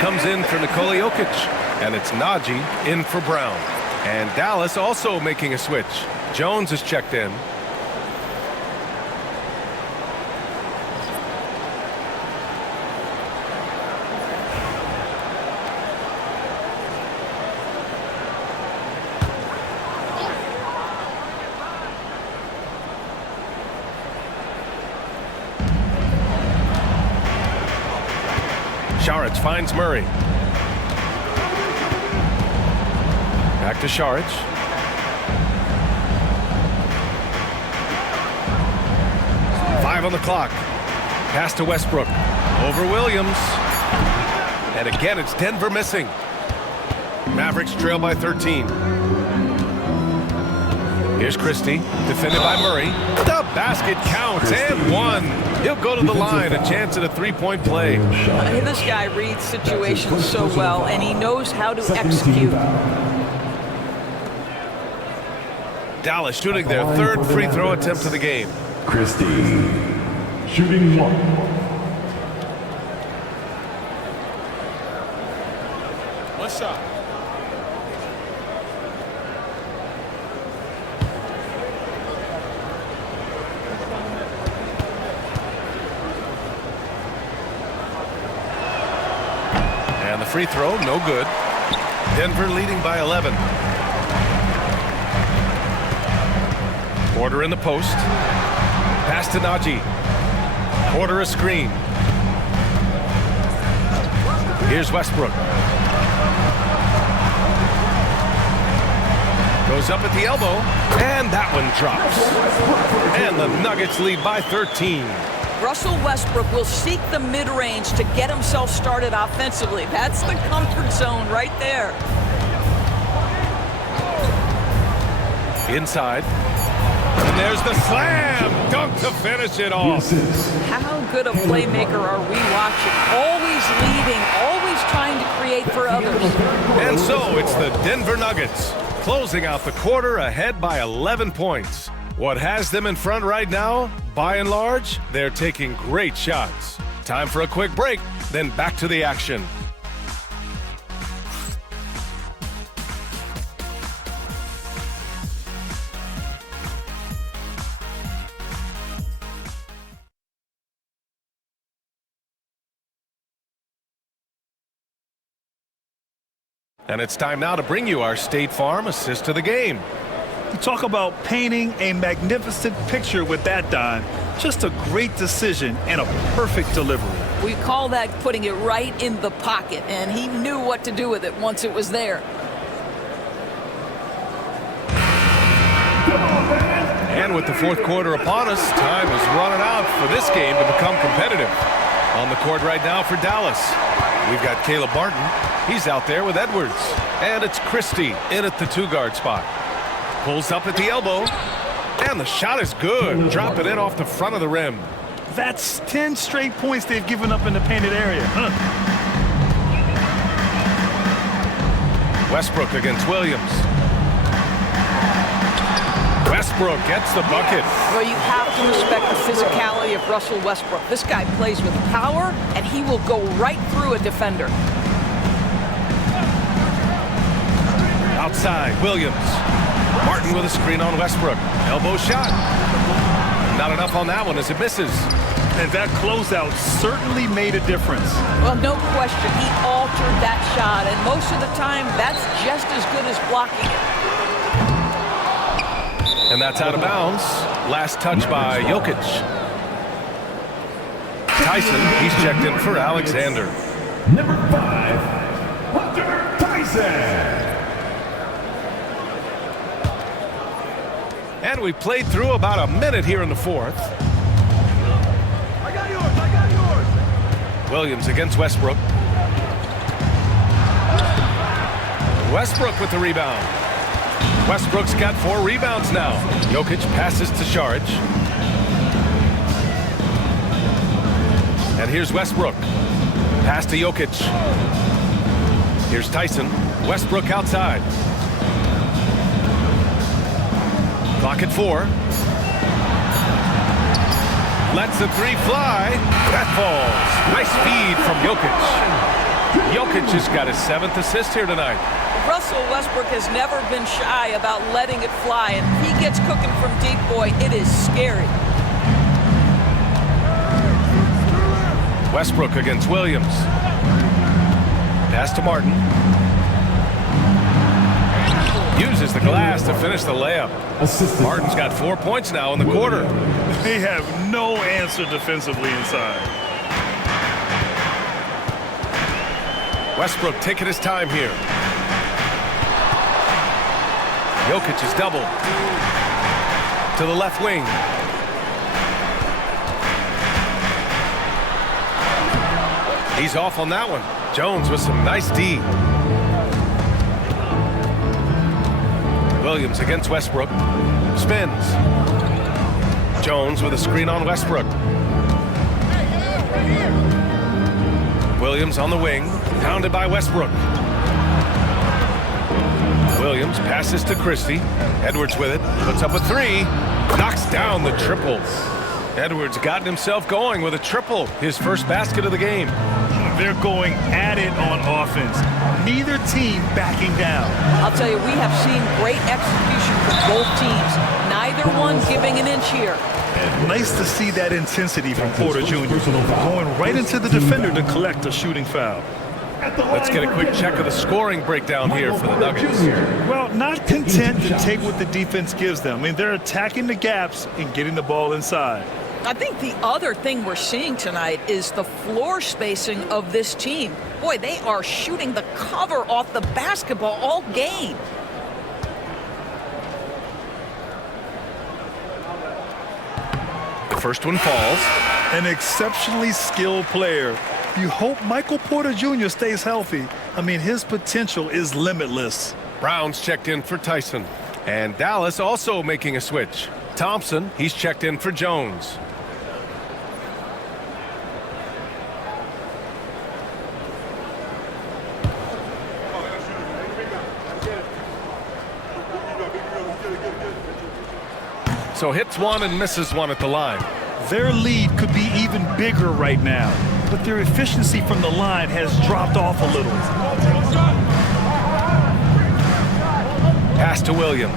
comes in for Nikola Jokic, and it's Najee in for Brown. And Dallas also making a switch. Jones is checked in. Saric finds Murray. Back to Saric. Five on the clock. Pass to Westbrook. Over Williams. And again, it's Denver missing. Mavericks trail by 13. Here's Christie, defended by Murray. The basket counts, and one. He'll go to the line, a chance at a three-point play. This guy reads situations so well, and he knows how to execute. Dallas shooting their third free throw attempt of the game. Christie, shooting one. One shot. And the free throw, no good. Denver leading by 11. Porter in the post. Pass to Najee. Porter a screen. Here's Westbrook. Goes up at the elbow, and that one drops. And the Nuggets lead by 13. Russell Westbrook will seek the mid-range to get himself started offensively. That's the comfort zone right there. Inside. And there's the slam dunk to finish it off. How good a playmaker are we watching? Always leading, always trying to create for others. And so it's the Denver Nuggets closing out the quarter ahead by 11 points. What has them in front right now? By and large, they're taking great shots. Time for a quick break, then back to the action. And it's time now to bring you our State Farm assist to the game. You talk about painting a magnificent picture with that, Don. Just a great decision and a perfect delivery. We call that putting it right in the pocket, and he knew what to do with it once it was there. And with the fourth quarter upon us, time is running out for this game to become competitive. On the court right now for Dallas, we've got Caleb Barton. He's out there with Edwards. And it's Christie in at the two-guard spot. Pulls up at the elbow. And the shot is good. Drop it in off the front of the rim. That's 10 straight points they've given up in the painted area. Westbrook against Williams. Westbrook gets the bucket. Well, you have to respect the physicality of Russell Westbrook. This guy plays with power, and he will go right through a defender. Outside, Williams. Martin with a screen on Westbrook. Elbow shot. Not enough on that one as it misses. And that closeout certainly made a difference. Well, no question. He altered that shot, and most of the time, that's just as good as blocking it. And that's out of bounds. Last touch by Jokic. Tyson, he's checked in for Alexander. Number 5, Hunter Tyson. And we played through about a minute here in the fourth. I got yours. Williams against Westbrook. Westbrook with the rebound. Westbrook's got 4 rebounds now. Jokic passes to Saric. And here's Westbrook. Pass to Jokic. Here's Tyson. Westbrook outside. Clock at 4. Lets the 3 fly. That falls. Nice feed from Jokic. Jokic just got his 7th assist here tonight. Russell Westbrook has never been shy about letting it fly, and if he gets cooking from deep, boy, it is scary. Westbrook against Williams. Pass to Martin. Uses the glass to finish the layup. Martin's got 4 points now in the quarter. They have no answer defensively inside. Westbrook taking his time here. Jokic is doubled. To the left wing. He's off on that one. Jones with some nice D. Williams against Westbrook. Spins. Jones with a screen on Westbrook. Williams on the wing. Pounded by Westbrook. Williams passes to Christie. Edwards with it. Puts up a 3. Knocks down the triple. Edwards gotten himself going with a triple. His first basket of the game. They're going at it on offense. Neither team backing down. I'll tell you, we have seen great execution from both teams. Neither one giving an inch here. And nice to see that intensity from Porter Jr. Going right into the defender to collect a shooting foul. Let's get a quick check of the scoring breakdown here for the Nuggets. Well, not content to take what the defense gives them. I mean, they're attacking the gaps and getting the ball inside. I think the other thing we're seeing tonight is the floor spacing of this team. Boy, they are shooting the cover off the basketball all game. The first one falls. An exceptionally skilled player. You hope Michael Porter Jr. stays healthy. I mean, his potential is limitless. Brown's checked in for Tyson. And Dallas also making a switch. Thompson, he's checked in for Jones. So hits one and misses one at the line. Their lead could be even bigger right now, but their efficiency from the line has dropped off a little. Pass to Williams.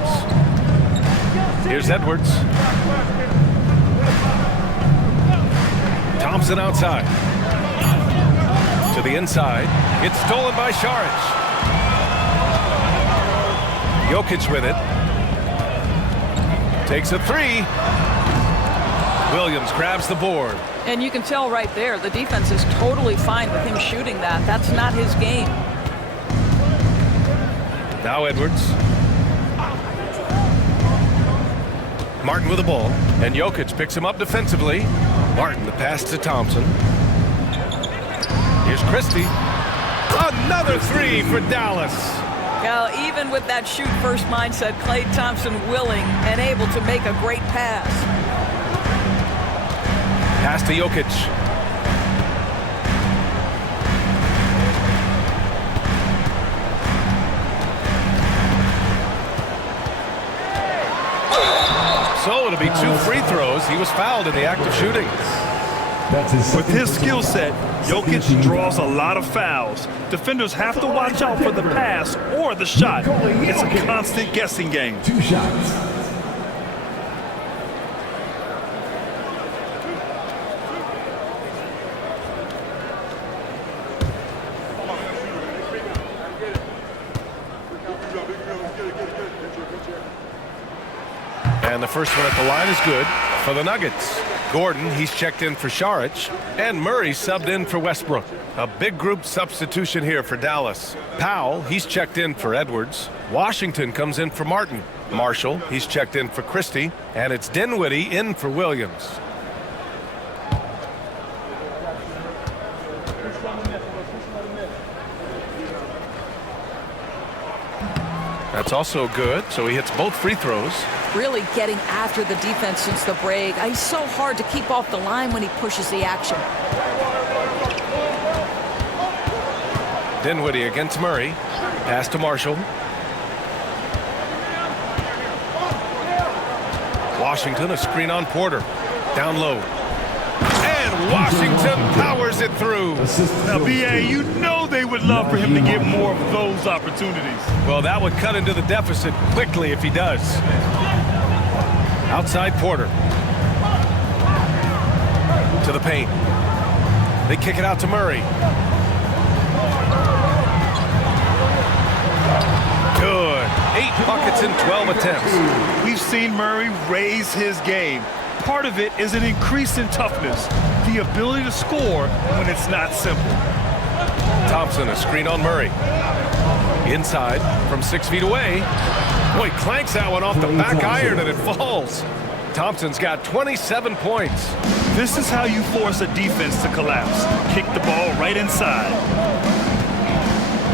Here's Edwards. Thompson outside. To the inside. It's stolen by Saric. Jokic with it. Takes a 3. Williams grabs the board. And you can tell right there, the defense is totally fine with him shooting that. That's not his game. Now Edwards. Martin with the ball. And Jokic picks him up defensively. Martin the pass to Thompson. Here's Christie. Another 3 for Dallas. Now, even with that shoot-first mindset, Klay Thompson willing and able to make a great pass. Pass to Jokic. So it'll be 2 free throws. He was fouled in the act of shooting. With his skill set, Jokic draws a lot of fouls. Defenders have to watch out for the pass or the shot. It's a constant guessing game. 2 shots. And the first one at the line is good for the Nuggets. Gordon, he's checked in for Saric, and Murray subbed in for Westbrook. A big group substitution here for Dallas. Powell, he's checked in for Edwards. Washington comes in for Martin. Marshall, he's checked in for Christie, and it's Dinwiddie in for Williams. That's also good, so he hits both free throws. Really getting after the defense since the break. He's so hard to keep off the line when he pushes the action. Dinwiddie against Murray. Pass to Marshall. Washington, a screen on Porter. Down low. And Washington powers it through. Now, B.A., you know they would love for him to get more of those opportunities. Well, that would cut into the deficit quickly if he does. Outside Porter. To the paint. They kick it out to Murray. Good. 8 buckets in 12 attempts. We've seen Murray raise his game. Part of it is an increase in toughness, the ability to score when it's not simple. Thompson, a screen on Murray. Inside from 6 feet away. Boy, clanks that one off the back iron and it falls. Thompson's got 27 points. This is how you force a defense to collapse. Kick the ball right inside.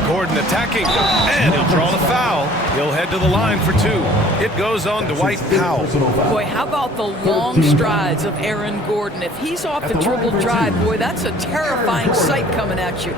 Gordon attacking, and he'll draw the foul. He'll head to the line for 2. It goes on Dwight Powell. Boy, how about the long strides of Aaron Gordon? If he's off the dribble drive, boy, that's a terrifying sight coming at you.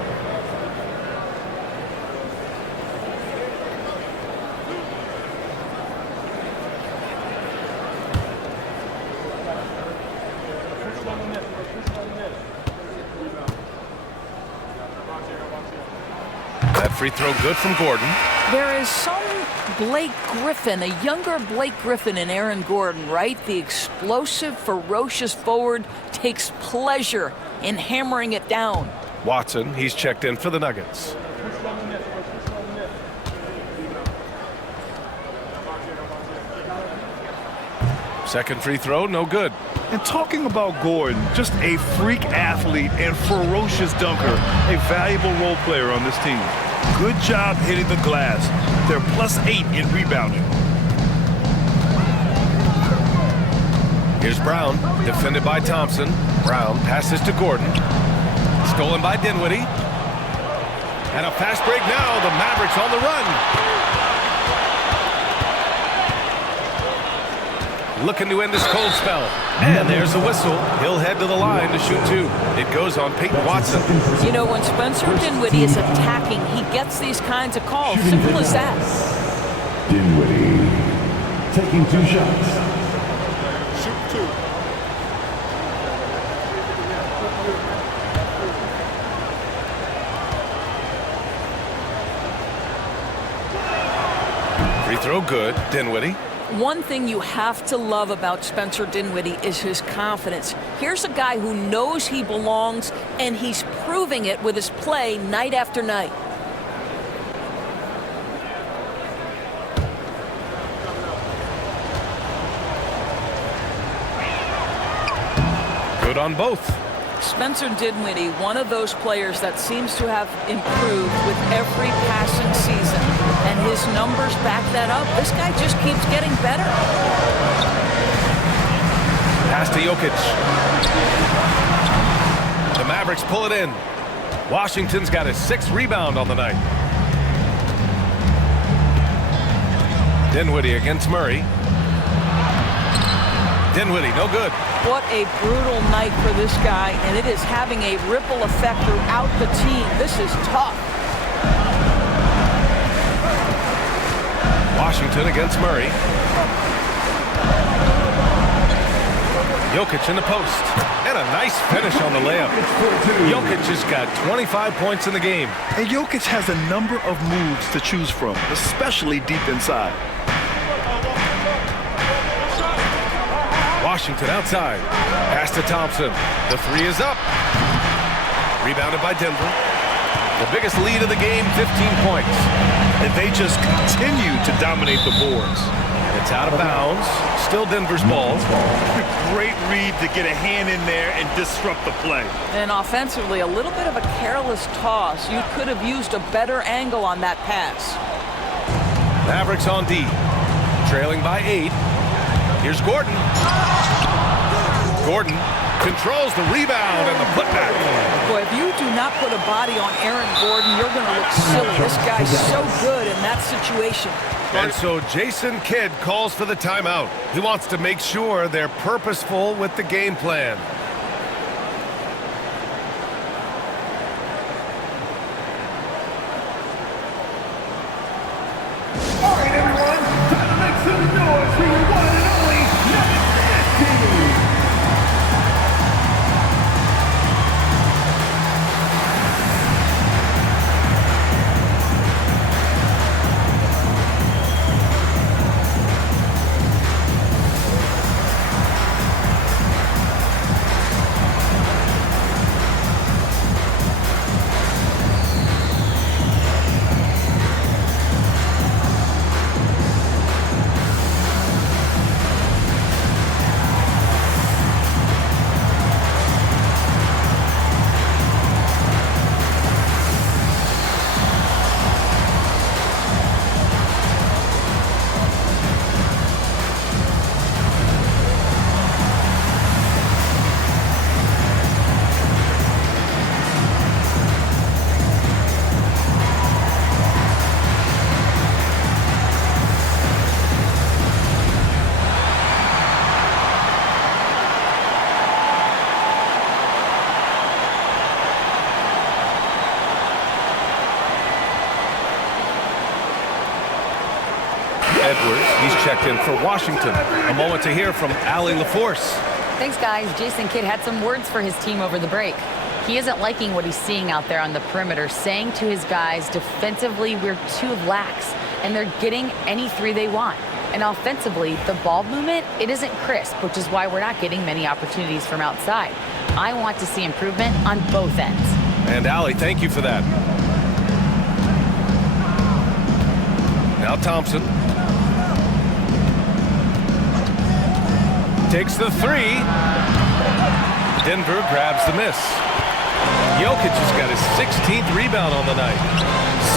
That free throw good from Gordon. There is some Blake Griffin, a younger Blake Griffin in Aaron Gordon, right? The explosive, ferocious forward takes pleasure in hammering it down. Watson, he's checked in for the Nuggets. Second free throw, no good. And talking about Gordon, just a freak athlete and ferocious dunker, a valuable role player on this team. Good job hitting the glass. They're +8 in rebounding. Here's Brown, defended by Thompson. Brown passes to Gordon. Stolen by Dinwiddie. And a fast break now. The Mavericks on the run. Looking to end this cold spell. And there's a whistle. He'll head to the line to shoot 2. It goes on Peyton Watson. You know, when Spencer Dinwiddie is attacking, he gets these kinds of calls. Simple as that. Dinwiddie taking 2 shots. Shoot 2. Free throw good. Dinwiddie. One thing you have to love about Spencer Dinwiddie is his confidence. Here's a guy who knows he belongs, and he's proving it with his play night after night. Good on both. Spencer Dinwiddie, one of those players that seems to have improved with every passing season. And his numbers back that up. This guy just keeps getting better. Pass to Jokic. The Mavericks pull it in. Washington's got his 6th rebound on the night. Dinwiddie against Murray. Dinwiddie, no good. What a brutal night for this guy, and it is having a ripple effect throughout the team. This is tough. Washington against Murray. Jokic in the post. And a nice finish on the layup. Jokic has got 25 points in the game. And Jokic has a number of moves to choose from, especially deep inside. Washington outside. Pass to Thompson. The 3 is up. Rebounded by Denver. The biggest lead of the game, 15 points. And they just continue to dominate the boards. It's out of bounds. Still Denver's ball. Great read to get a hand in there and disrupt the play. And offensively, a little bit of a careless toss. You could have used a better angle on that pass. Mavericks on D. Trailing by 8. Here's Gordon. Gordon controls the rebound and the putback. Boy, if you do not put a body on Aaron Gordon, you're going to look silly. This guy's so good in that situation. And so Jason Kidd calls for the timeout. He wants to make sure they're purposeful with the game plan. All right, everyone, time to make some noise for your one and only Naismith team. He's checked in for Washington. A moment to hear from Allie LaForce. Thanks, guys. Jason Kidd had some words for his team over the break. He isn't liking what he's seeing out there on the perimeter, saying to his guys, defensively, we're too lax, and they're getting any three they want. And offensively, the ball movement, it isn't crisp, which is why we're not getting many opportunities from outside. I want to see improvement on both ends. And Allie, thank you for that. Now Thompson takes the three. Denver grabs the miss. Jokic has got his 16th rebound on the night.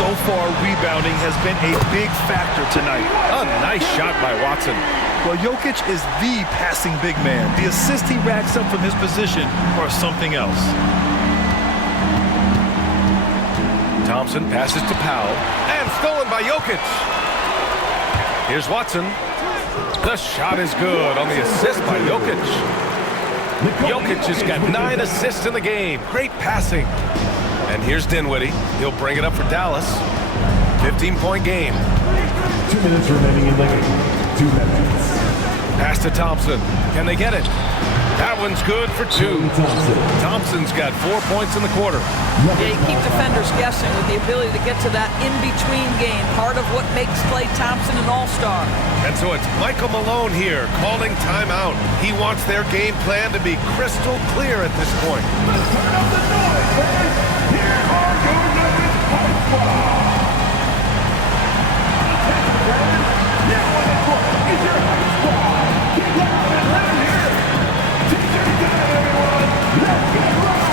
So far, rebounding has been a big factor tonight. A nice shot by Watson. Well, Jokic is the passing big man. The assists he racks up from his position are something else. Thompson passes to Powell, and stolen by Jokic. Here's Watson. The shot is good on the assist by Jokic. Jokic has got 9 assists in the game. Great passing. And here's Dinwiddie. He'll bring it up for Dallas. 15-point game. 2 minutes remaining in the game. 2 minutes. Pass to Thompson. Can they get it? That one's good for 2. Thompson's got 4 points in the quarter. Yeah, you keep defenders guessing with the ability to get to that in-between game. Part of what makes Klay Thompson an all-star. And so it's Michael Malone here calling timeout. He wants their game plan to be crystal clear at this point. Let's turn up the noise, fans. Here are your Nuggets High Squad. Now on the court is your High Squad. Get loud and let it hear. TJ Dunn, everyone. Let's get loud.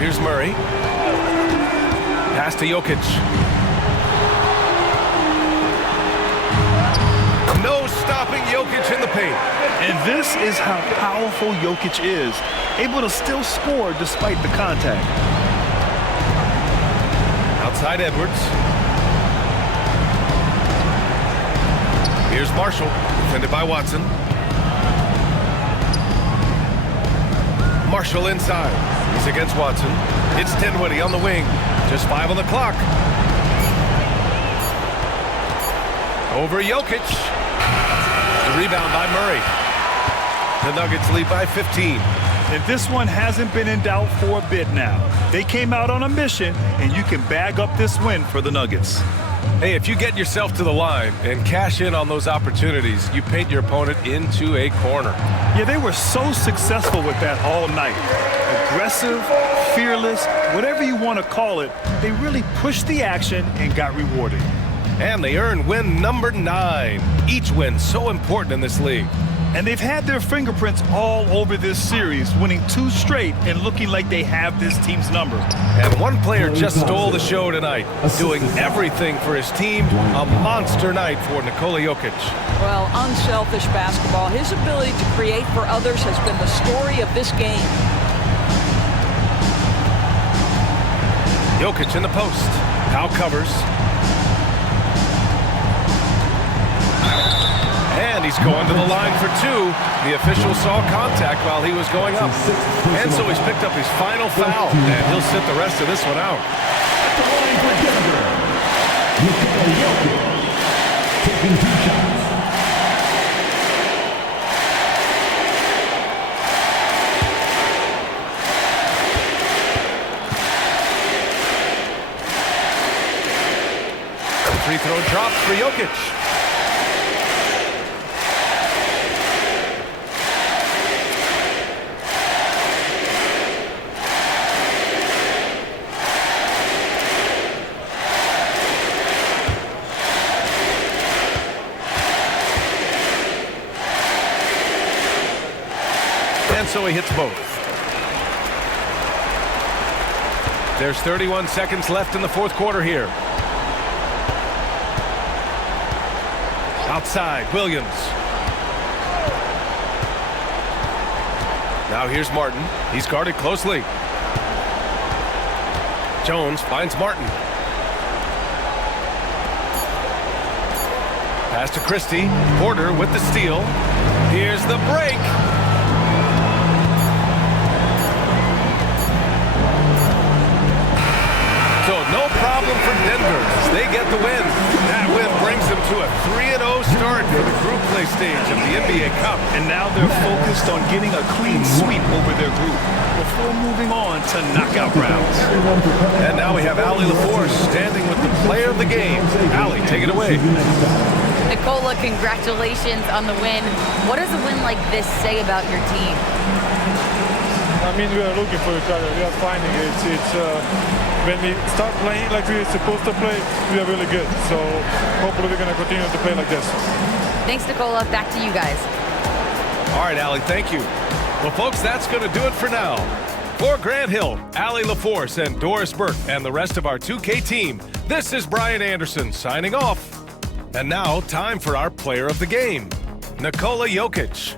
Here's Murray. Pass to Jokic. No stopping Jokic in the paint. And this is how powerful Jokic is. Able to still score despite the contact. Outside Edwards. Here's Marshall. Defended by Watson. Marshall inside. He's against Watson. It's Dinwiddie on the wing. Just 5 on the clock. Over Jokic. The rebound by Murray. The Nuggets lead by 15. And this one hasn't been in doubt for a bit now. They came out on a mission, and you can bag up this win for the Nuggets. Hey, if you get yourself to the line and cash in on those opportunities, you paint your opponent into a corner. Yeah, they were so successful with that all night. Aggressive, fearless, whatever you want to call it, they really pushed the action and got rewarded. And they earned win number 9. Each win so important in this league. And they've had their fingerprints all over this series, winning 2 straight and looking like they have this team's number. And one player just stole the show tonight, doing everything for his team. A monster night for Nikola Jokic. Well, unselfish basketball. His ability to create for others has been the story of this game. Jokic in the post. Powell covers. And he's going to the line for 2. The official saw contact while he was going up. And so he's picked up his final foul, and he'll sit the rest of this one out. At the line for Denver, Nikola Jokic, taking 2 shots. Free throw drops for Jokic. And so he hits both. There's 31 seconds left in the fourth quarter here. Outside, Williams. Now here's Martin. He's guarded closely. Jones finds Martin. Pass to Christie. Porter with the steal. Here's the break. So no problem for Denver. They get the win. That win brings them to a 3-0 start for the group play stage of the NBA Cup. And now they're focused on getting a clean sweep over their group before moving on to knockout rounds. And now we have Allie LaForce standing with the player of the game. Allie, take it away. Nikola, congratulations on the win. What does a win like this say about your team? I mean, we are looking for each other. We are finding it. When we start playing like we're supposed to play, we are really good. So hopefully we're going to continue to play like this. Thanks, Nikola. Back to you guys. All right, Allie, thank you. Well, folks, that's going to do it for now. For Grant Hill, Allie LaForce, and Doris Burke, and the rest of our 2K team, this is Brian Anderson signing off. And now, time for our player of the game, Nikola Jokic.